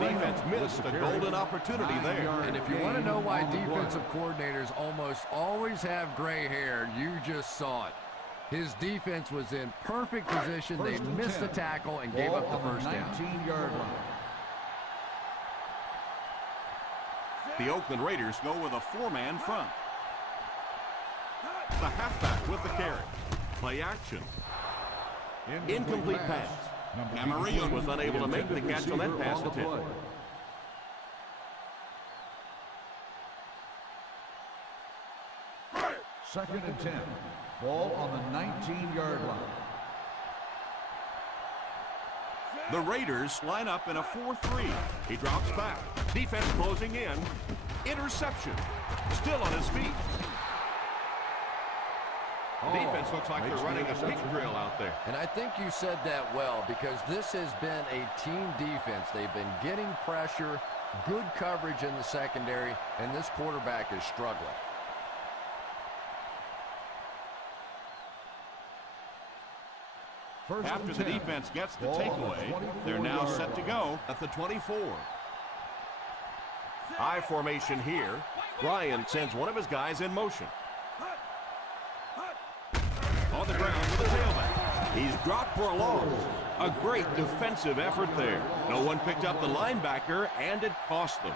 Defense missed a golden opportunity there. And if you want to know why defensive coordinators almost always have gray hair, you just saw it. His defense was in perfect position. They and missed 10. the tackle and Ball gave up the on first down. 19-yard line. The Oakland Raiders go with a 4-man front. The halfback with the carry. Play action. Incomplete pass. Camarillo was unable to make the catch on that pass attempt. 2nd and 10. Ball on the 19-yard line. The Raiders line up in a 4-3. He drops back. Defense closing in. Interception. Still on his feet. Defense looks like they're running a peak drill out there. And I think you said that well, because this has been a team defense. They've been getting pressure, good coverage in the secondary, and this quarterback is struggling. After the defense gets the takeaway, they're now set to go at the 24. I formation here. Ryan sends one of his guys in motion. On the ground with the tailback. He's dropped for a loss. A great defensive effort there. No one picked up the linebacker, and it cost them.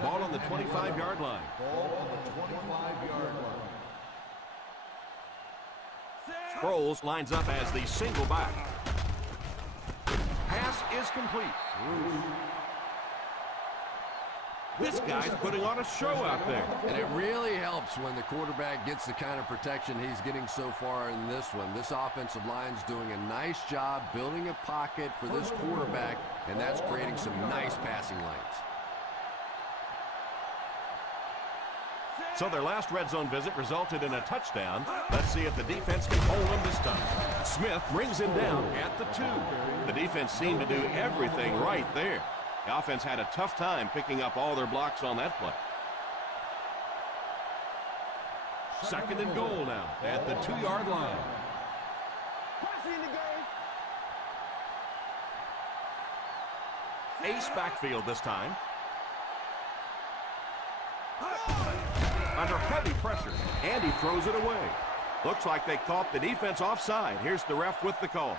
Ball on the 25-yard line. Ball on the 25-yard line. Sproles lines up as the single back. Pass is complete. This guy's putting on a show out there. And it really helps when the quarterback gets the kind of protection he's getting so far in this one. This offensive line's doing a nice job building a pocket for this quarterback, and that's creating some nice passing lanes. So their last red zone visit resulted in a touchdown. Let's see if the defense can hold him this time. Smith brings him down at the 2. The defense seemed to do everything right there. The offense had a tough time picking up all their blocks on that play. 2nd and goal now at the 2-yard line. Ace backfield this time. Under heavy pressure, and he throws it away. Looks like they caught the defense offside. Here's the ref with the call.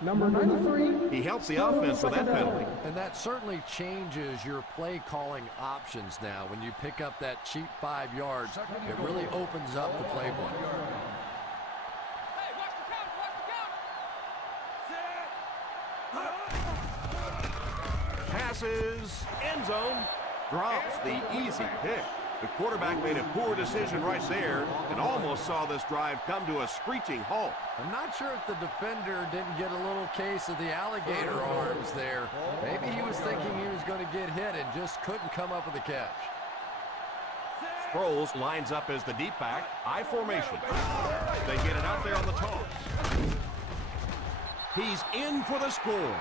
Number 93. He helps the offense with that penalty. And that certainly changes your play calling options now. When you pick up that cheap 5 yards, it really opens up the playbook. Passes, end zone, drops the easy pick. The quarterback made a poor decision right there and almost saw this drive come to a screeching halt. I'm not sure if the defender didn't get a little case of the alligator arms there. Maybe he was thinking he was going to get hit and just couldn't come up with a catch. Sproles lines up as the deep back, I formation. They get it out there on the toss. He's in for the score.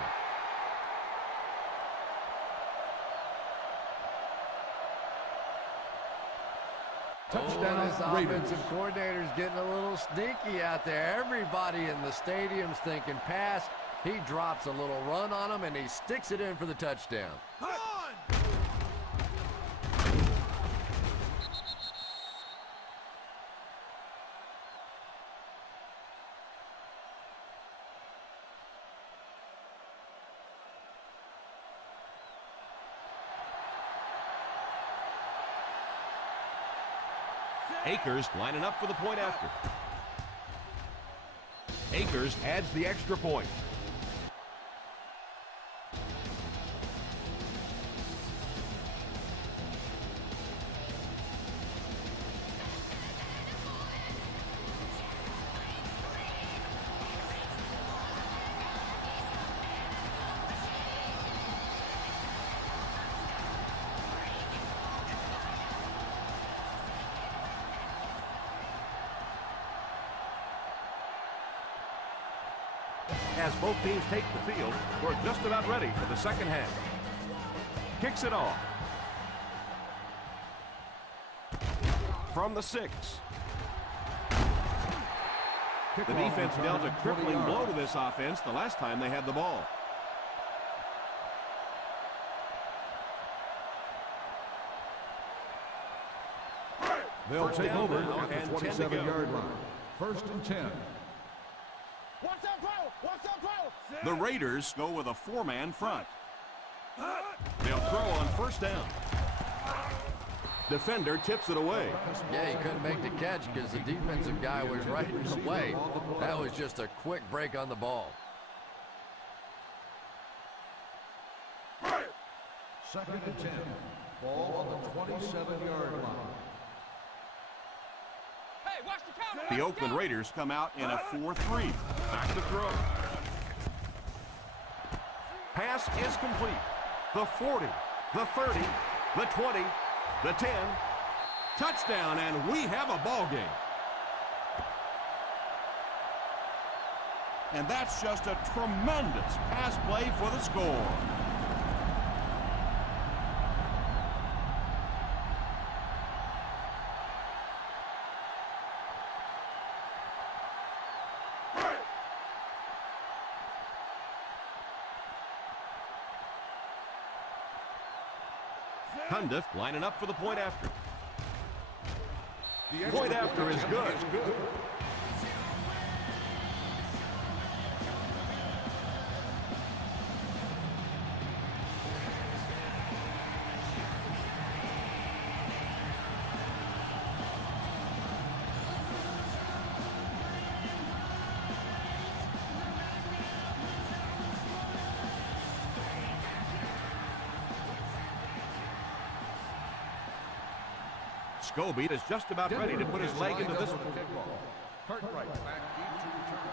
Touchdown, This offensive coordinator's getting a little sneaky out there. Everybody in the stadium's thinking pass. He drops a little run on him, and he sticks it in for the touchdown. Akers lining up for the point after. Akers adds the extra point. As both teams take the field, we're just about ready for the second half. Kicks it off. From the 6. The defense dealt a crippling blow to this offense the last time they had the ball. They'll First take down over now at and the 10 to go. 27-yard line. First and 10. Watch that power! Watch that power! The Raiders go with a 4-man front. They'll throw on first down. Defender tips it away. Yeah, he couldn't make the catch because the defensive guy was right in the way. That was just a quick break on the ball. Second and 10. Ball on the 27-yard line. The Oakland Raiders come out in a 4-3. Back to throw. Pass is complete. The 40, the 30, the 20, the 10. Touchdown, and we have a ball game. And that's just a tremendous pass play for the score. Cundiff lining up for the point after. The point after is good. Scobie is just about ready to put his leg into this one. Cartwright back deep to return.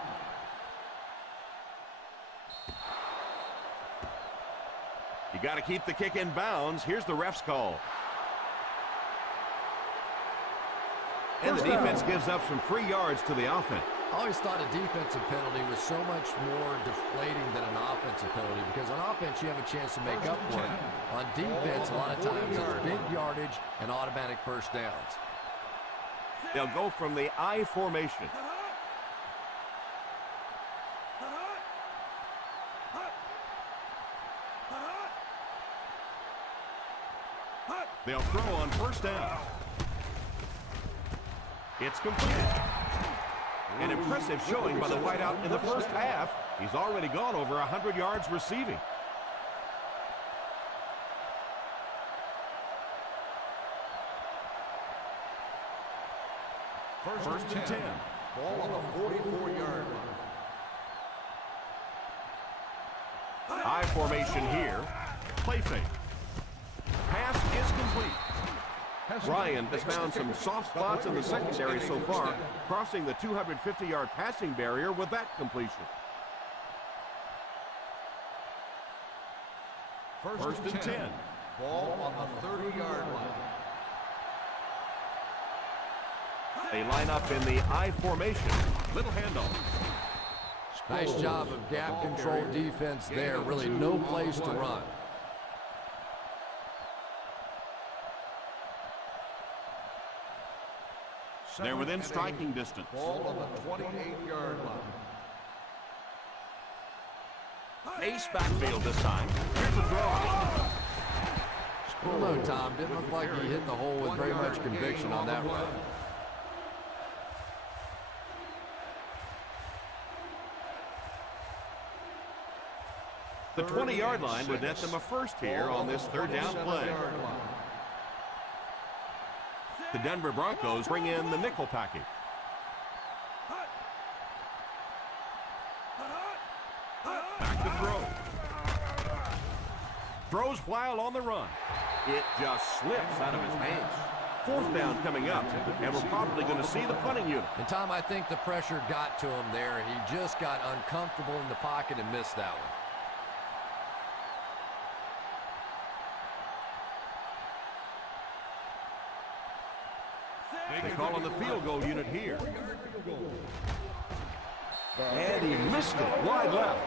You got to keep the kick in bounds. Here's the ref's call. And the defense gives up some free yards to the offense. I always thought a defensive penalty was so much more deflating than an offensive penalty because on offense you have a chance to make up for it. On defense, a lot of times it's big yardage and automatic first downs. They'll go from the I formation. They'll throw on first down. It's completed. An impressive showing by the wideout in the first half. He's already gone over 100 yards receiving. First and 10. Ball on the 44-yard line. I formation here. Play fake. Pass is complete. Ryan has found some soft spots in the secondary so far, crossing the 250-yard passing barrier with that completion. First and 10. Ball on the 30-yard line. They line up in the I formation. Little handoff. Nice job of gap control defense there. Really no place to run. They're within striking distance. Ball on the 28-yard line. Ace backfield this time. Here's a throw. Well, no, Tom. Didn't look like he hit the hole with very much conviction on that run. The 20-yard line would net them a first here on this third down play. The Denver Broncos bring in the nickel package. Back to throw. Throws while on the run. It just slips out of his hands. Fourth down coming up, and we're probably going to see the punting unit. And, Tom, I think the pressure got to him there. He just got uncomfortable in the pocket and missed that one. They call on the field goal unit here. And he missed it wide left.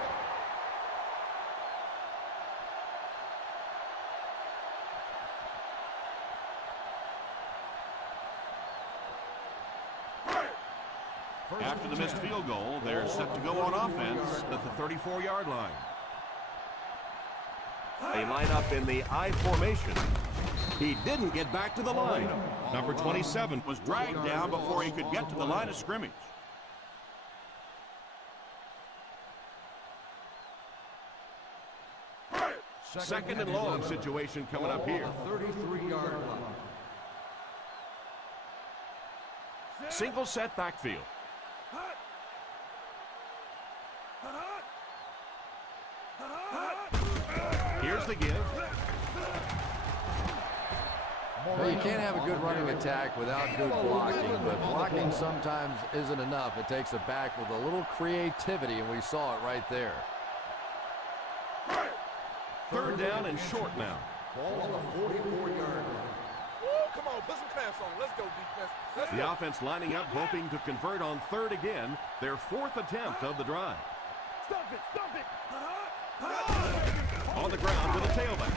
After the missed field goal, they're set to go on offense at the 34-yard line. They line up in the I formation. He didn't get back to the line. Number 27 was dragged down before he could get to the line of scrimmage. Second and long situation coming up here. 33-yard line. Single set backfield. Here's the give. Well, you can't have a good running attack without good blocking, but blocking sometimes isn't enough. It takes a back with a little creativity, and we saw it right there. Third down and short now. Ball on the 44-yard line. Come on, put some clamps on. Let's go, defense. Let's The offense lining up, hoping to convert on third again, their fourth attempt of the drive. Stop it, stop it. On the ground with a tailback.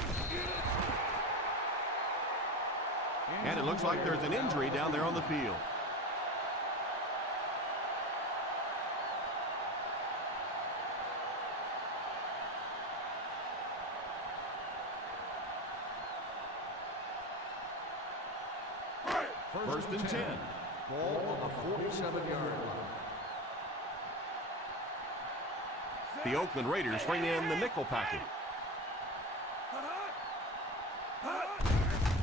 And it looks like there's an injury down there on the field. First and 10. Ball on the 47-yard line. The Oakland Raiders bring in the nickel package.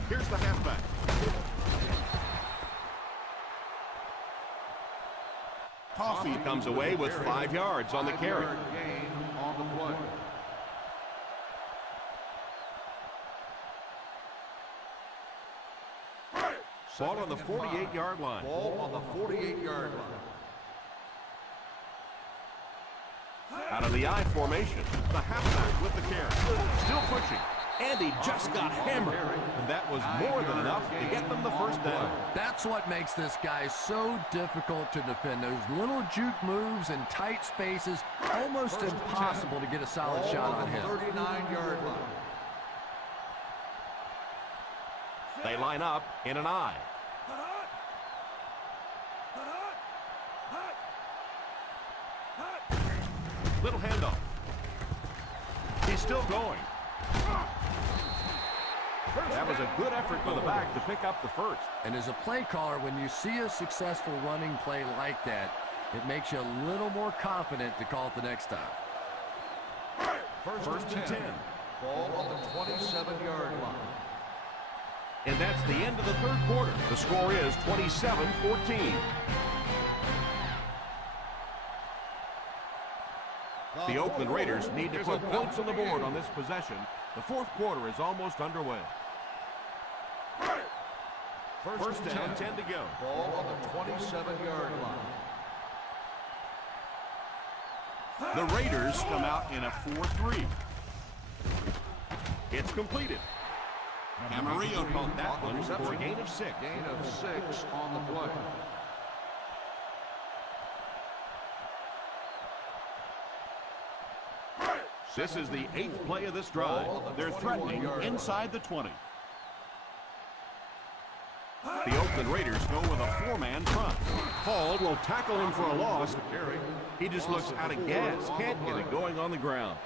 Here's the halfback. Coffee comes away with 5 yards on the carry. 5-yard gain on the play. Ball on the 48-yard line. Ball on the 48-yard line. Out of the I formation, the halfback with the carry. Still pushing. And he just got hammered. And that was more than enough to get them the first down. That's what makes this guy so difficult to defend. Those little juke moves in tight spaces, almost impossible to get a solid shot on him. 39-yard line. They line up in an I. Little handoff. He's still going. That was a good effort by the back to pick up the first. And as a play caller, when you see a successful running play like that, it makes you a little more confident to call it the next time. First and 10. Ball on the 27-yard line. And that's the end of the third quarter. The score is 27-14. The Oakland Raiders need to put points on the board on this possession. The fourth quarter is almost underway. First down, 10 to go. Ball on the 27-yard line. The Raiders come out in a 4-3. It's completed. Camarillo caught that one for a gain of 6. Gain of 6 on the play. This is the 8th play of this drive. They're threatening inside the 20. The Oakland Raiders go with a 4-man front. Hall will tackle him for a loss. He just looks out of gas. Can't get it going on the ground.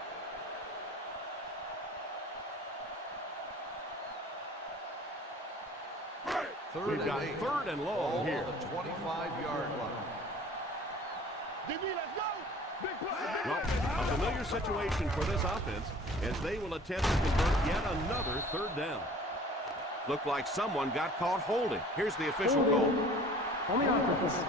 We've got third and long here. The 25-yard line. DB, let's go. Big play. Well, a familiar situation for this offense as they will attempt to convert yet another third down. Looked like someone got caught holding. Here's the official call. On the offense.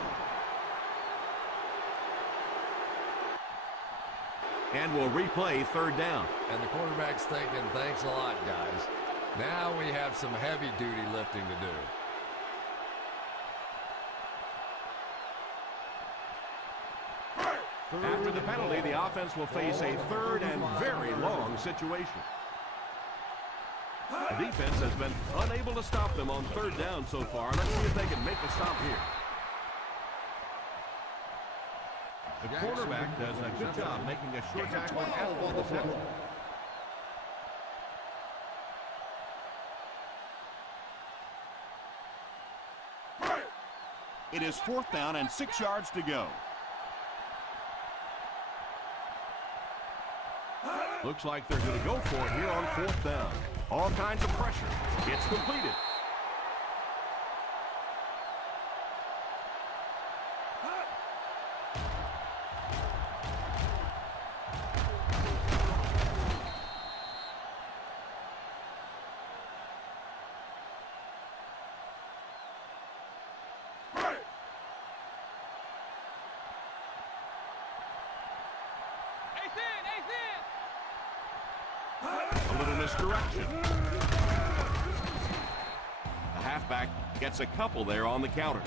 And we'll replay third down. And the quarterback's thinking, thanks a lot, guys. Now we have some heavy-duty lifting to do. After the penalty, the offense will face a third and very long situation. The defense has been unable to stop them on third down so far. Let's see if they can make a stop here. The quarterback does a good job making a short tackle at the center. It is 4th down and 6 yards to go. Looks like they're going to go for it here on 4th down. All kinds of pressure. It's completed. A little misdirection. The halfback gets a couple there on the counter.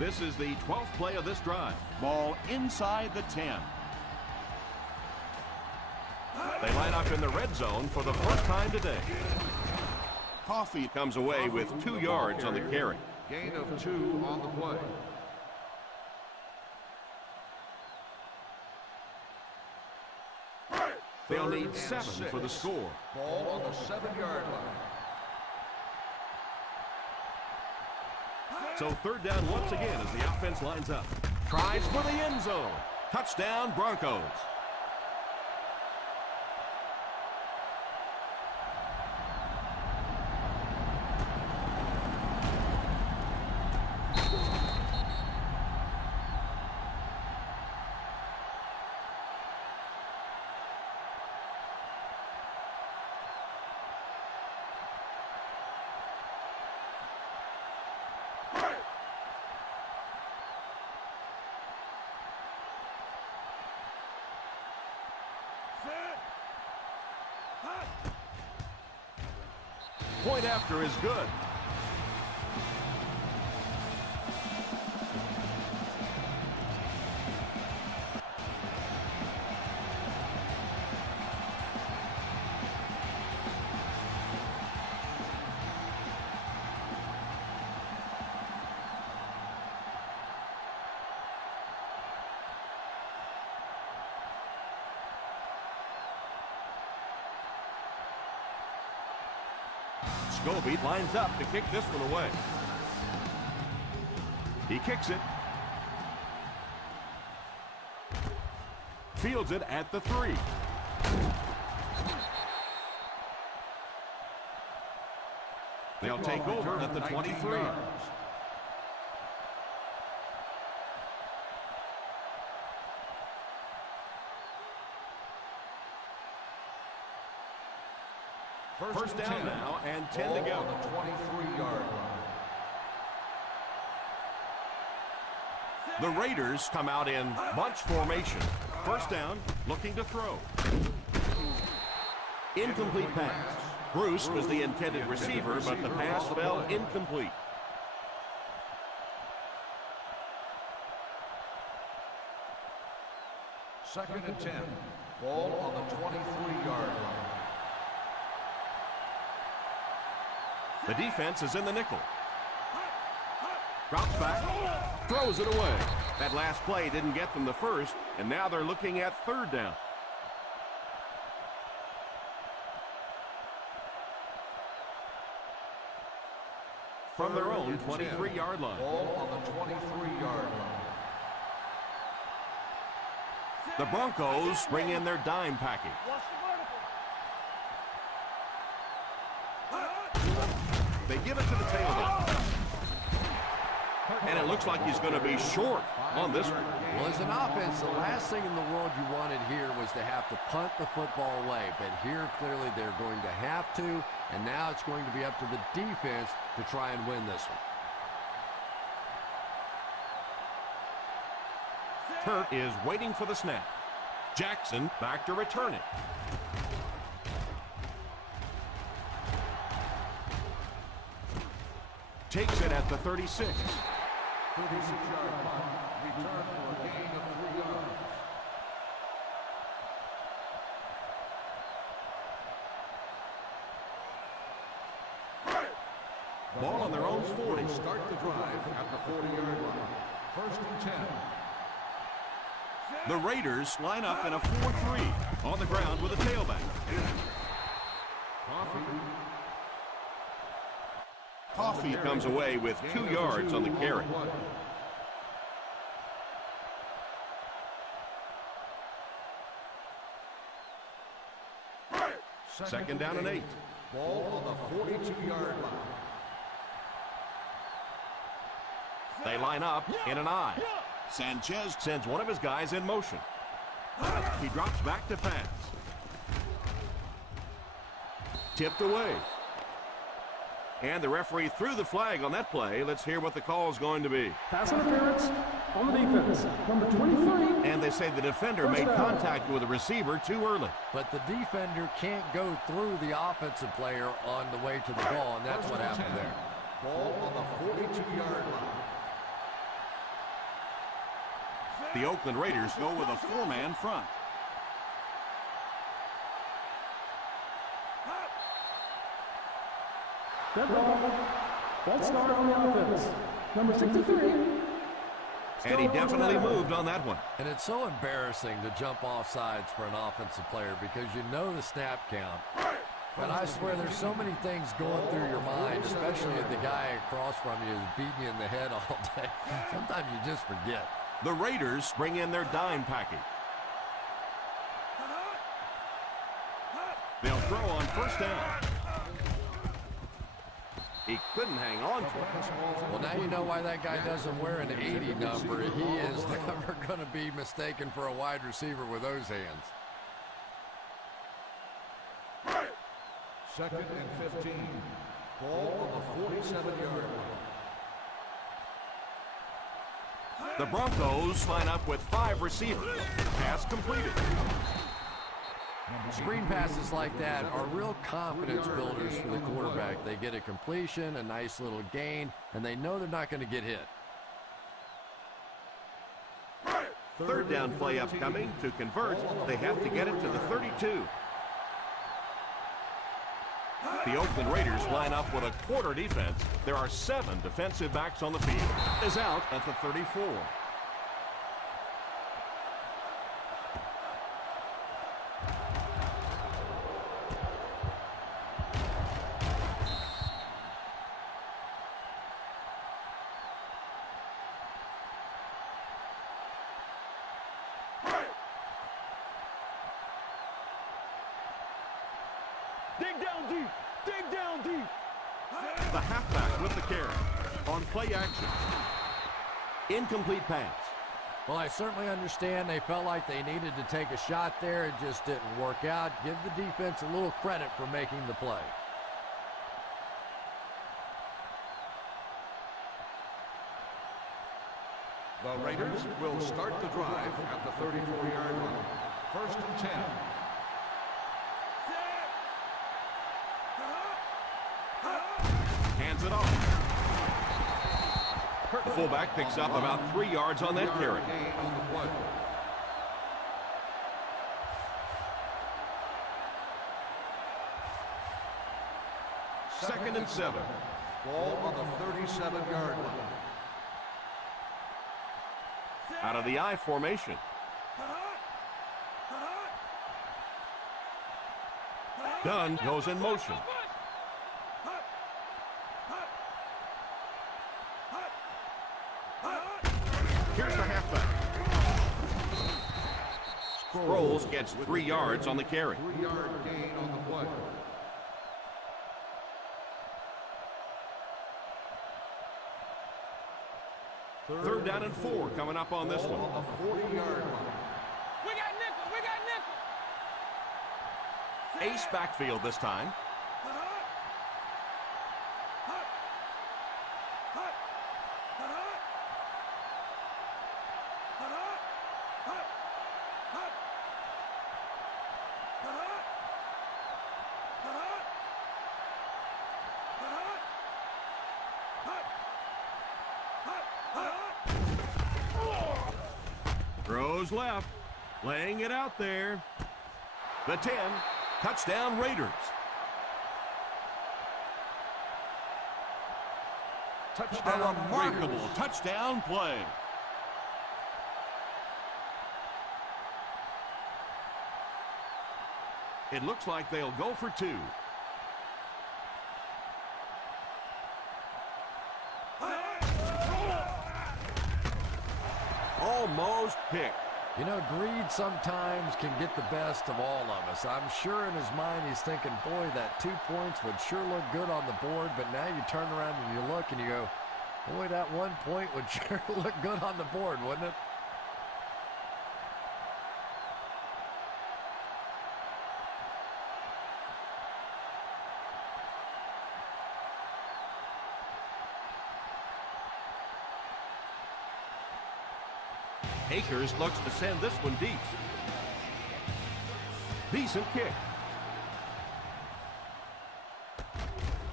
This is the 12th play of this drive. Ball inside the 10. They line up in the red zone for the first time today. Coffee comes away with 2 yards on the carry. Gain of 2 on the play. They'll need 7 for the score. Ball on the 7-yard line. So third down once again as the offense lines up. Tries for the end zone. Touchdown Broncos. Point after is good. Scobie lines up to kick this one away. He kicks it. Fields it at the 3. They'll take over at the 23. First down now and 10 to go. On the 23-yard line. The Raiders come out in bunch formation. First down, looking to throw. Incomplete pass. Bruce was the intended receiver, but the pass fell incomplete. Second and 10. Ball on the 23-yard line. The defense is in the nickel. Drops back, throws it away. That last play didn't get them the first, and now they're looking at third down. From their own 23-yard line. Ball on the 23-yard line. The Broncos bring in their dime package. They give it to the tailback. And it looks like he's going to be short on this one. Well, as an offense, the last thing in the world you wanted here was to have to punt the football away. But here, clearly, they're going to have to. And now it's going to be up to the defense to try and win this one. Kurt is waiting for the snap. Jackson back to return it. Takes it at the 36. 36-yard punt. Return for a gain of 3 yards. Ball on their own 40. Start the drive at the 40-yard line. First and 10. The Raiders line up in a 4-3 on the ground with a tailback. Coffee comes away with 2 yards on the carry. Second down and 8. Ball on the 42-yard line. They line up in an I. Sanchez sends one of his guys in motion. He drops back to pass. Tipped away. And the referee threw the flag on that play. Let's hear what the call is going to be. Pass interference on the defense. Number 23. And they say the defender made contact with the receiver too early. But the defender can't go through the offensive player on the way to the ball, and that's what happened there. Ball on the 42-yard line. The Oakland Raiders go with a 4-man front. Dead ball. Ball start on the offense. Number 63. And he definitely moved on that one. And it's so embarrassing to jump off sides for an offensive player because you know the snap count. But I swear there's so many things going through your mind, especially if the guy across from you is beating you in the head all day. Sometimes you just forget. The Raiders bring in their dime package. They'll throw on first down. He couldn't hang on to it. Well, now you know why that guy doesn't wear an 80 number. He is never going to be mistaken for a wide receiver with those hands. Second and 15. Ball on the 47-yard line. The Broncos line up with 5 receivers. Pass completed. Screen passes like that are real confidence builders for the quarterback. They get a completion, a nice little gain, and they know they're not going to get hit. Third down play upcoming. To convert, they have to get it to the 32. The Oakland Raiders line up with a quarter defense. There are 7 defensive backs on the field. Is out at the 34. Dig down deep. Dig down deep. The halfback with the carry. On play action. Incomplete pass. Well, I certainly understand they felt like they needed to take a shot there. It just didn't work out. Give the defense a little credit for making the play. The Raiders will start the drive at the 34-yard line. First and 10. Hands it off. The fullback picks up about 3 yards on that carry. Gain on the play. Second and 7. Ball on the 37-yard line. Out of the I formation. Dunn goes in motion. Here's the halfback. Sproles gets 3 yards on the carry. 3-yard gain on the play. Third down and 4 coming up on this one. On the 40-yard line. We got nickel. We got nickel. Ace backfield this time. Throws left, laying it out there. The 10, touchdown Raiders. Touchdown, A remarkable touchdown play. It looks like they'll go for 2. Almost picked. You know, greed sometimes can get the best of all of us. I'm sure in his mind he's thinking, boy, that 2 points would sure look good on the board, but now you turn around and you look and you go, boy, that 1 point would sure look good on the board, wouldn't it? Akers looks to send this one deep. Decent kick.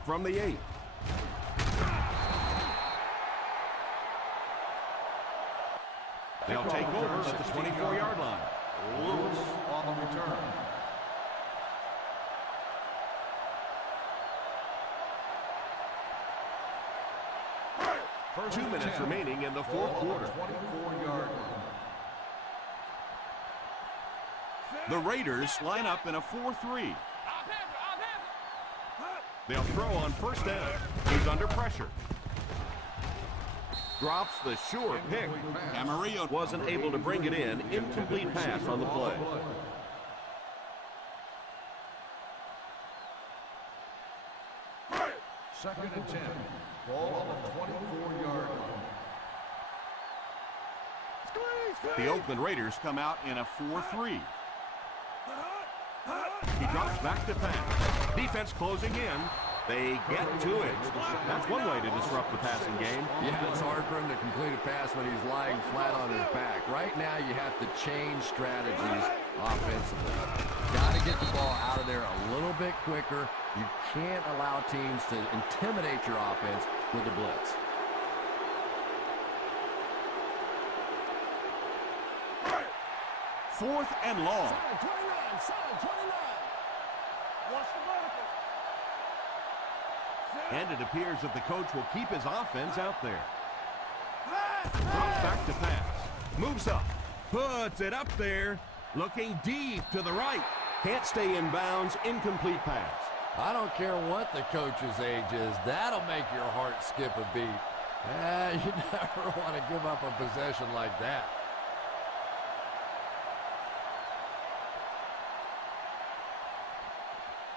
From the 8. They'll take over at the 24-yard line. Lewis on the return. First 2 minutes remaining in the fourth quarter. 24-yard line. The Raiders line up in a 4-3. They'll throw on first down. He's under pressure. Drops the sure pick. Camarillo wasn't able to bring it in. Incomplete pass on the play. Second and 10. Ball on the 24-yard line. The Oakland Raiders come out in a 4-3. He drops back to pass. Defense closing in. They get to it. That's one way to disrupt the passing game. Yeah, it's hard for him to complete a pass when he's lying flat on his back. Right now, you have to change strategies offensively. Got to get the ball out of there a little bit quicker. You can't allow teams to intimidate your offense with a blitz. Fourth and long. Solid 29. Watch the vertical. And it appears that the coach will keep his offense out there. Drops back to pass. Moves up. Puts it up there. Looking deep to the right. Can't stay in bounds. Incomplete pass. I don't care what the coach's age is. That'll make your heart skip a beat. You never want to give up a possession like that.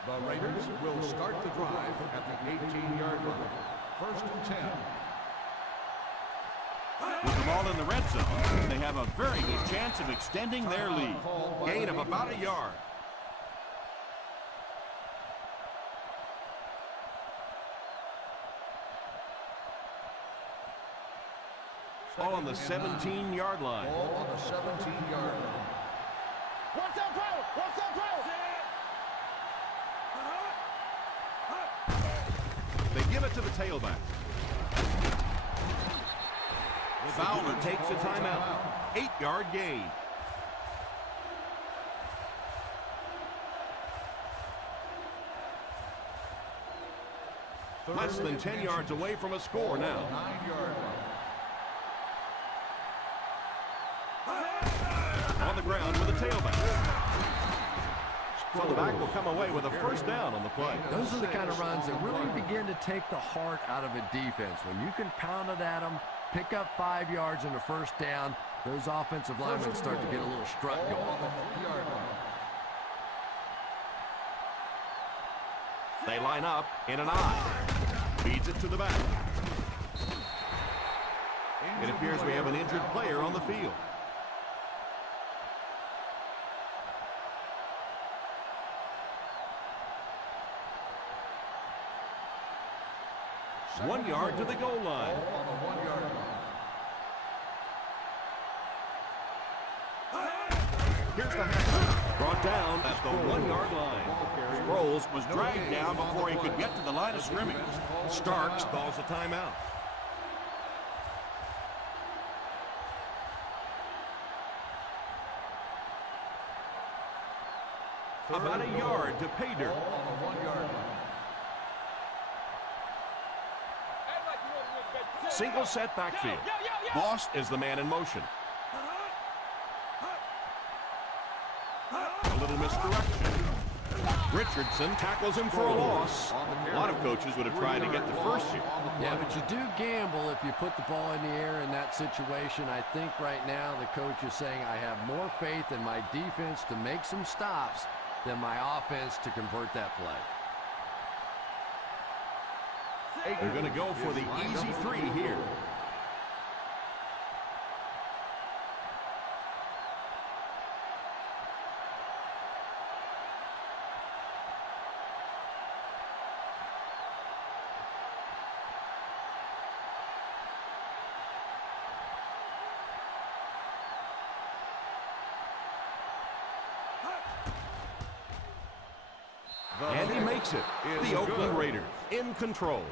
The Raiders will start the drive at the 18-yard line. First and 10. With the ball in the red zone, they have a very good chance of extending their lead. Gain of about a yard. Ball on the 17-yard line. Ball on the 17-yard line. Watch that power. Watch that power. They give it to the tailback. Fowler takes a timeout. 8-yard gain. Less than 10 yards away from a score now. 9-yard line. On the ground with a tailback. So the back will come away with a first down on the play. Those are the kind of runs that really begin to take the heart out of a defense. When you can pound it at them, pick up 5 yards and a first down, those offensive linemen start to get a little strut Ball going. on the 3-yard line. They line up in an I. Feeds it to the back. It appears we have an injured player on the field. Second 1 yard to the goal line. Ball on the 1-yard line. Here's the half. Brought down at the 1 yard line. Sproles was dragged down before he could get to the line of scrimmage. Starks calls a timeout. About a yard to pay dirt. Ball on the 1-yard line. Single set backfield. Boss is the man in motion. A little misdirection. Richardson tackles him for a loss. A lot of coaches would have tried to get the first here. Yeah, but you do gamble if you put the ball in the air in that situation. I think right now the coach is saying I have more faith in my defense to make some stops than my offense to convert that play. They're going to go for the easy 3 here. And he makes it. The Oakland Raiders in control.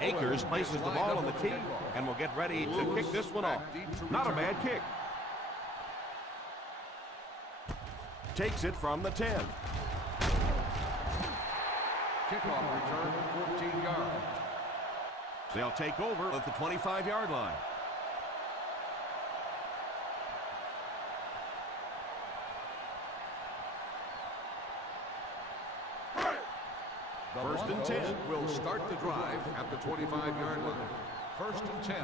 Akers places the ball on the tee and will get ready to kick this one off. Not a bad kick. Takes it from the 10. Kickoff return, 14 yards. They'll take over at the 25-yard line. First and 10 will start the drive at the 25-yard line. First and 10.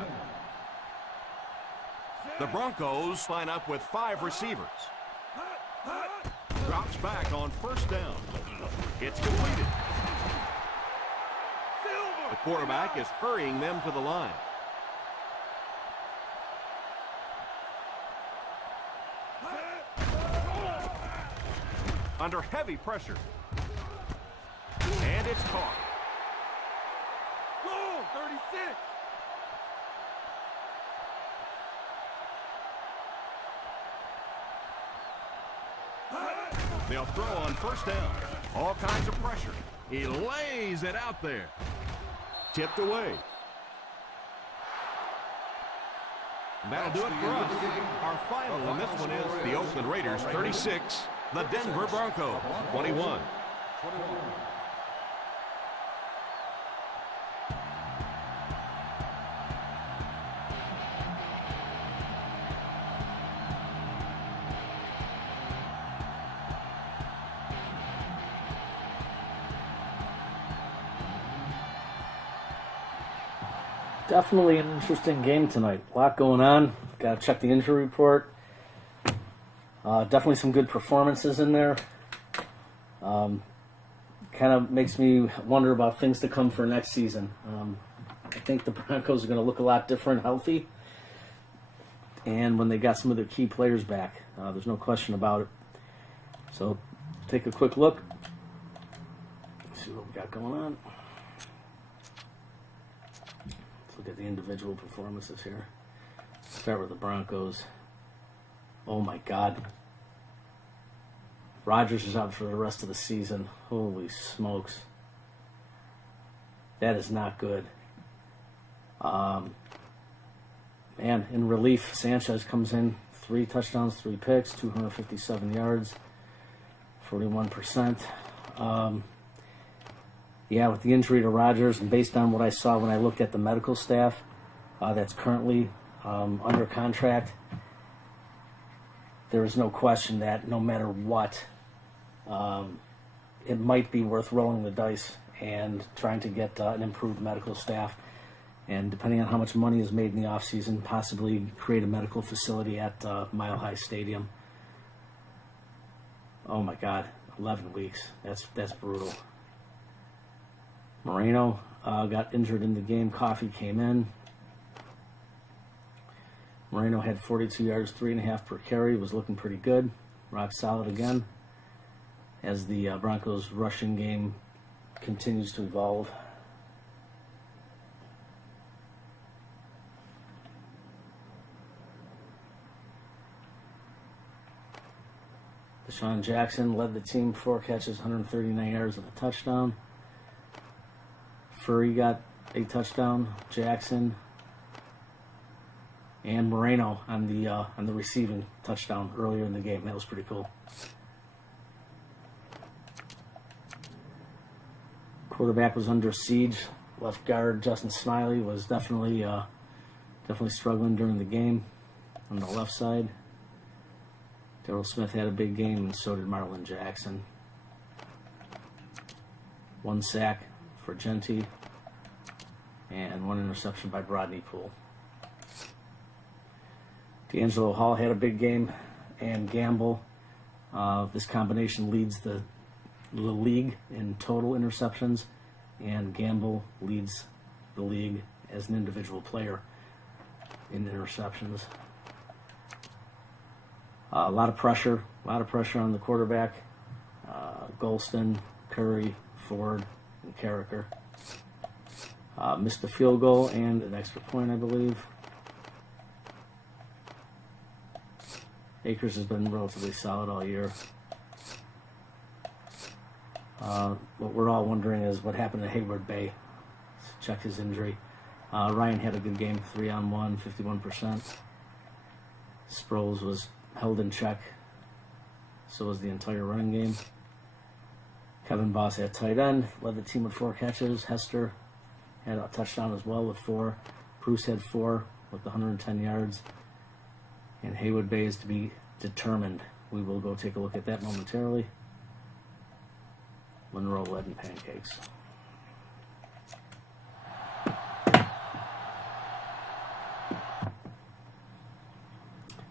The Broncos line up with 5 receivers. Drops back on first down. It's completed. The quarterback is hurrying them to the line. Under heavy pressure. And it's caught. Go, 36. They'll throw on first down. All kinds of pressure. He lays it out there. Tipped away. That'll do it for us. Our final in this one is the Oakland Raiders 36, the Denver Broncos 21. Definitely an interesting game tonight. A lot going on. Got to check the injury report. Definitely some good performances in there. Kind of makes me wonder about things to come for next season. I think the Broncos are going to look a lot different, healthy, and when they got some of their key players back. There's no question about it. So, take a quick look. See what we got going on. Look at the individual performances here. Start with the Broncos. Oh my God. Rodgers is out for the rest of the season. Holy smokes. That is not good. Man, in relief, Sanchez comes in. 3 touchdowns, 3 picks, 257 yards, 41%. Yeah, with the injury to Rodgers, and based on what I saw when I looked at the medical staff that's currently under contract, there is no question that no matter what, it might be worth rolling the dice and trying to get an improved medical staff. And depending on how much money is made in the offseason, possibly create a medical facility at Mile High Stadium. Oh my God, 11 weeks. That's brutal. Moreno got injured in the game. Coffey came in. Moreno had 42 yards, 3.5 per carry. Was looking pretty good. Rock solid again as the Broncos rushing game continues to evolve. Deshaun Jackson led the team, 4 catches, 139 yards and a touchdown. Furry got a touchdown. Jackson and Moreno on the receiving touchdown earlier in the game. That was pretty cool. Quarterback was under siege. Left guard Justin Smiley was definitely struggling during the game on the left side. Darrell Smith had a big game, and so did Marlon Jackson. 1 sack for Genty, and 1 interception by Brodney Poole. D'Angelo Hall had a big game, and Gamble. This combination leads the league in total interceptions, and Gamble leads the league as an individual player in interceptions. A lot of pressure on the quarterback. Golston, Curry, Ford, and Carricker. Missed a field goal and an extra point, I believe. Akers has been relatively solid all year. What we're all wondering is what happened to Hayward Bay. Let's check his injury. Ryan had a good game, 3-on-1, 51%. Sproles was held in check. So was the entire running game. Kevin Boss at tight end, led the team with 4 catches. Hester had a touchdown as well with 4. Bruce had 4 with 110 yards. And Haywood Bay is to be determined. We will go take a look at that momentarily. Monroe led in pancakes.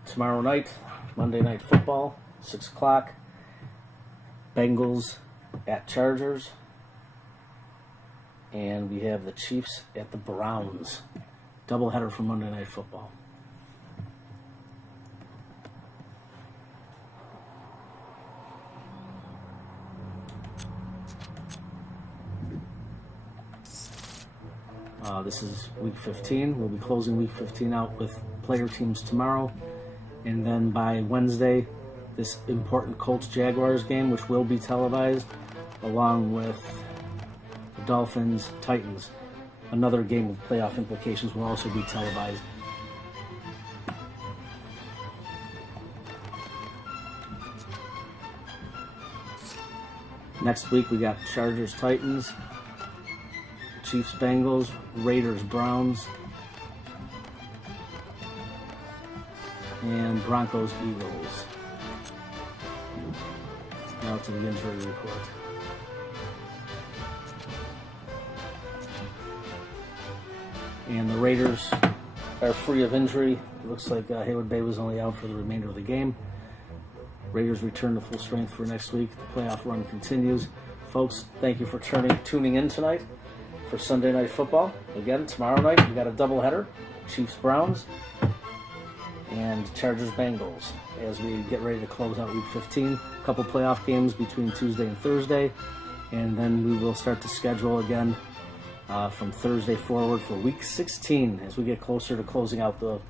Tomorrow night, Monday Night Football, 6 o'clock. Bengals at Chargers. And we have the Chiefs at the Browns. Doubleheader for Monday Night Football. This is week 15. We'll be closing week 15 out with player teams tomorrow. And then by Wednesday, this important Colts-Jaguars game, which will be televised, along with the Dolphins-Titans. Another game with playoff implications will also be televised. Next week, we got Chargers-Titans, Chiefs-Bengals, Raiders-Browns, and Broncos-Eagles. Now to the injury report. And the Raiders are free of injury. It looks like Haywood Bay was only out for the remainder of the game. Raiders return to full strength for next week. The playoff run continues. Folks, thank you for tuning in tonight for Sunday Night Football. Again, tomorrow night we got a doubleheader, Chiefs-Browns and Chargers-Bengals, as we get ready to close out Week 15. A couple playoff games between Tuesday and Thursday, and then we will start to schedule again from Thursday forward for Week 16 as we get closer to closing out the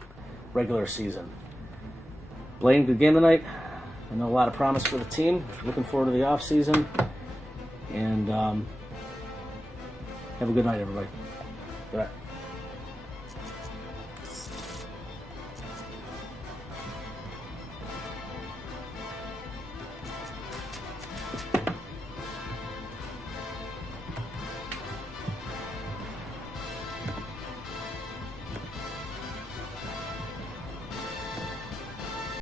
regular season. Blaine, good game tonight. I know a lot of promise for the team. Looking forward to the off season, and have a good night, everybody. Good night.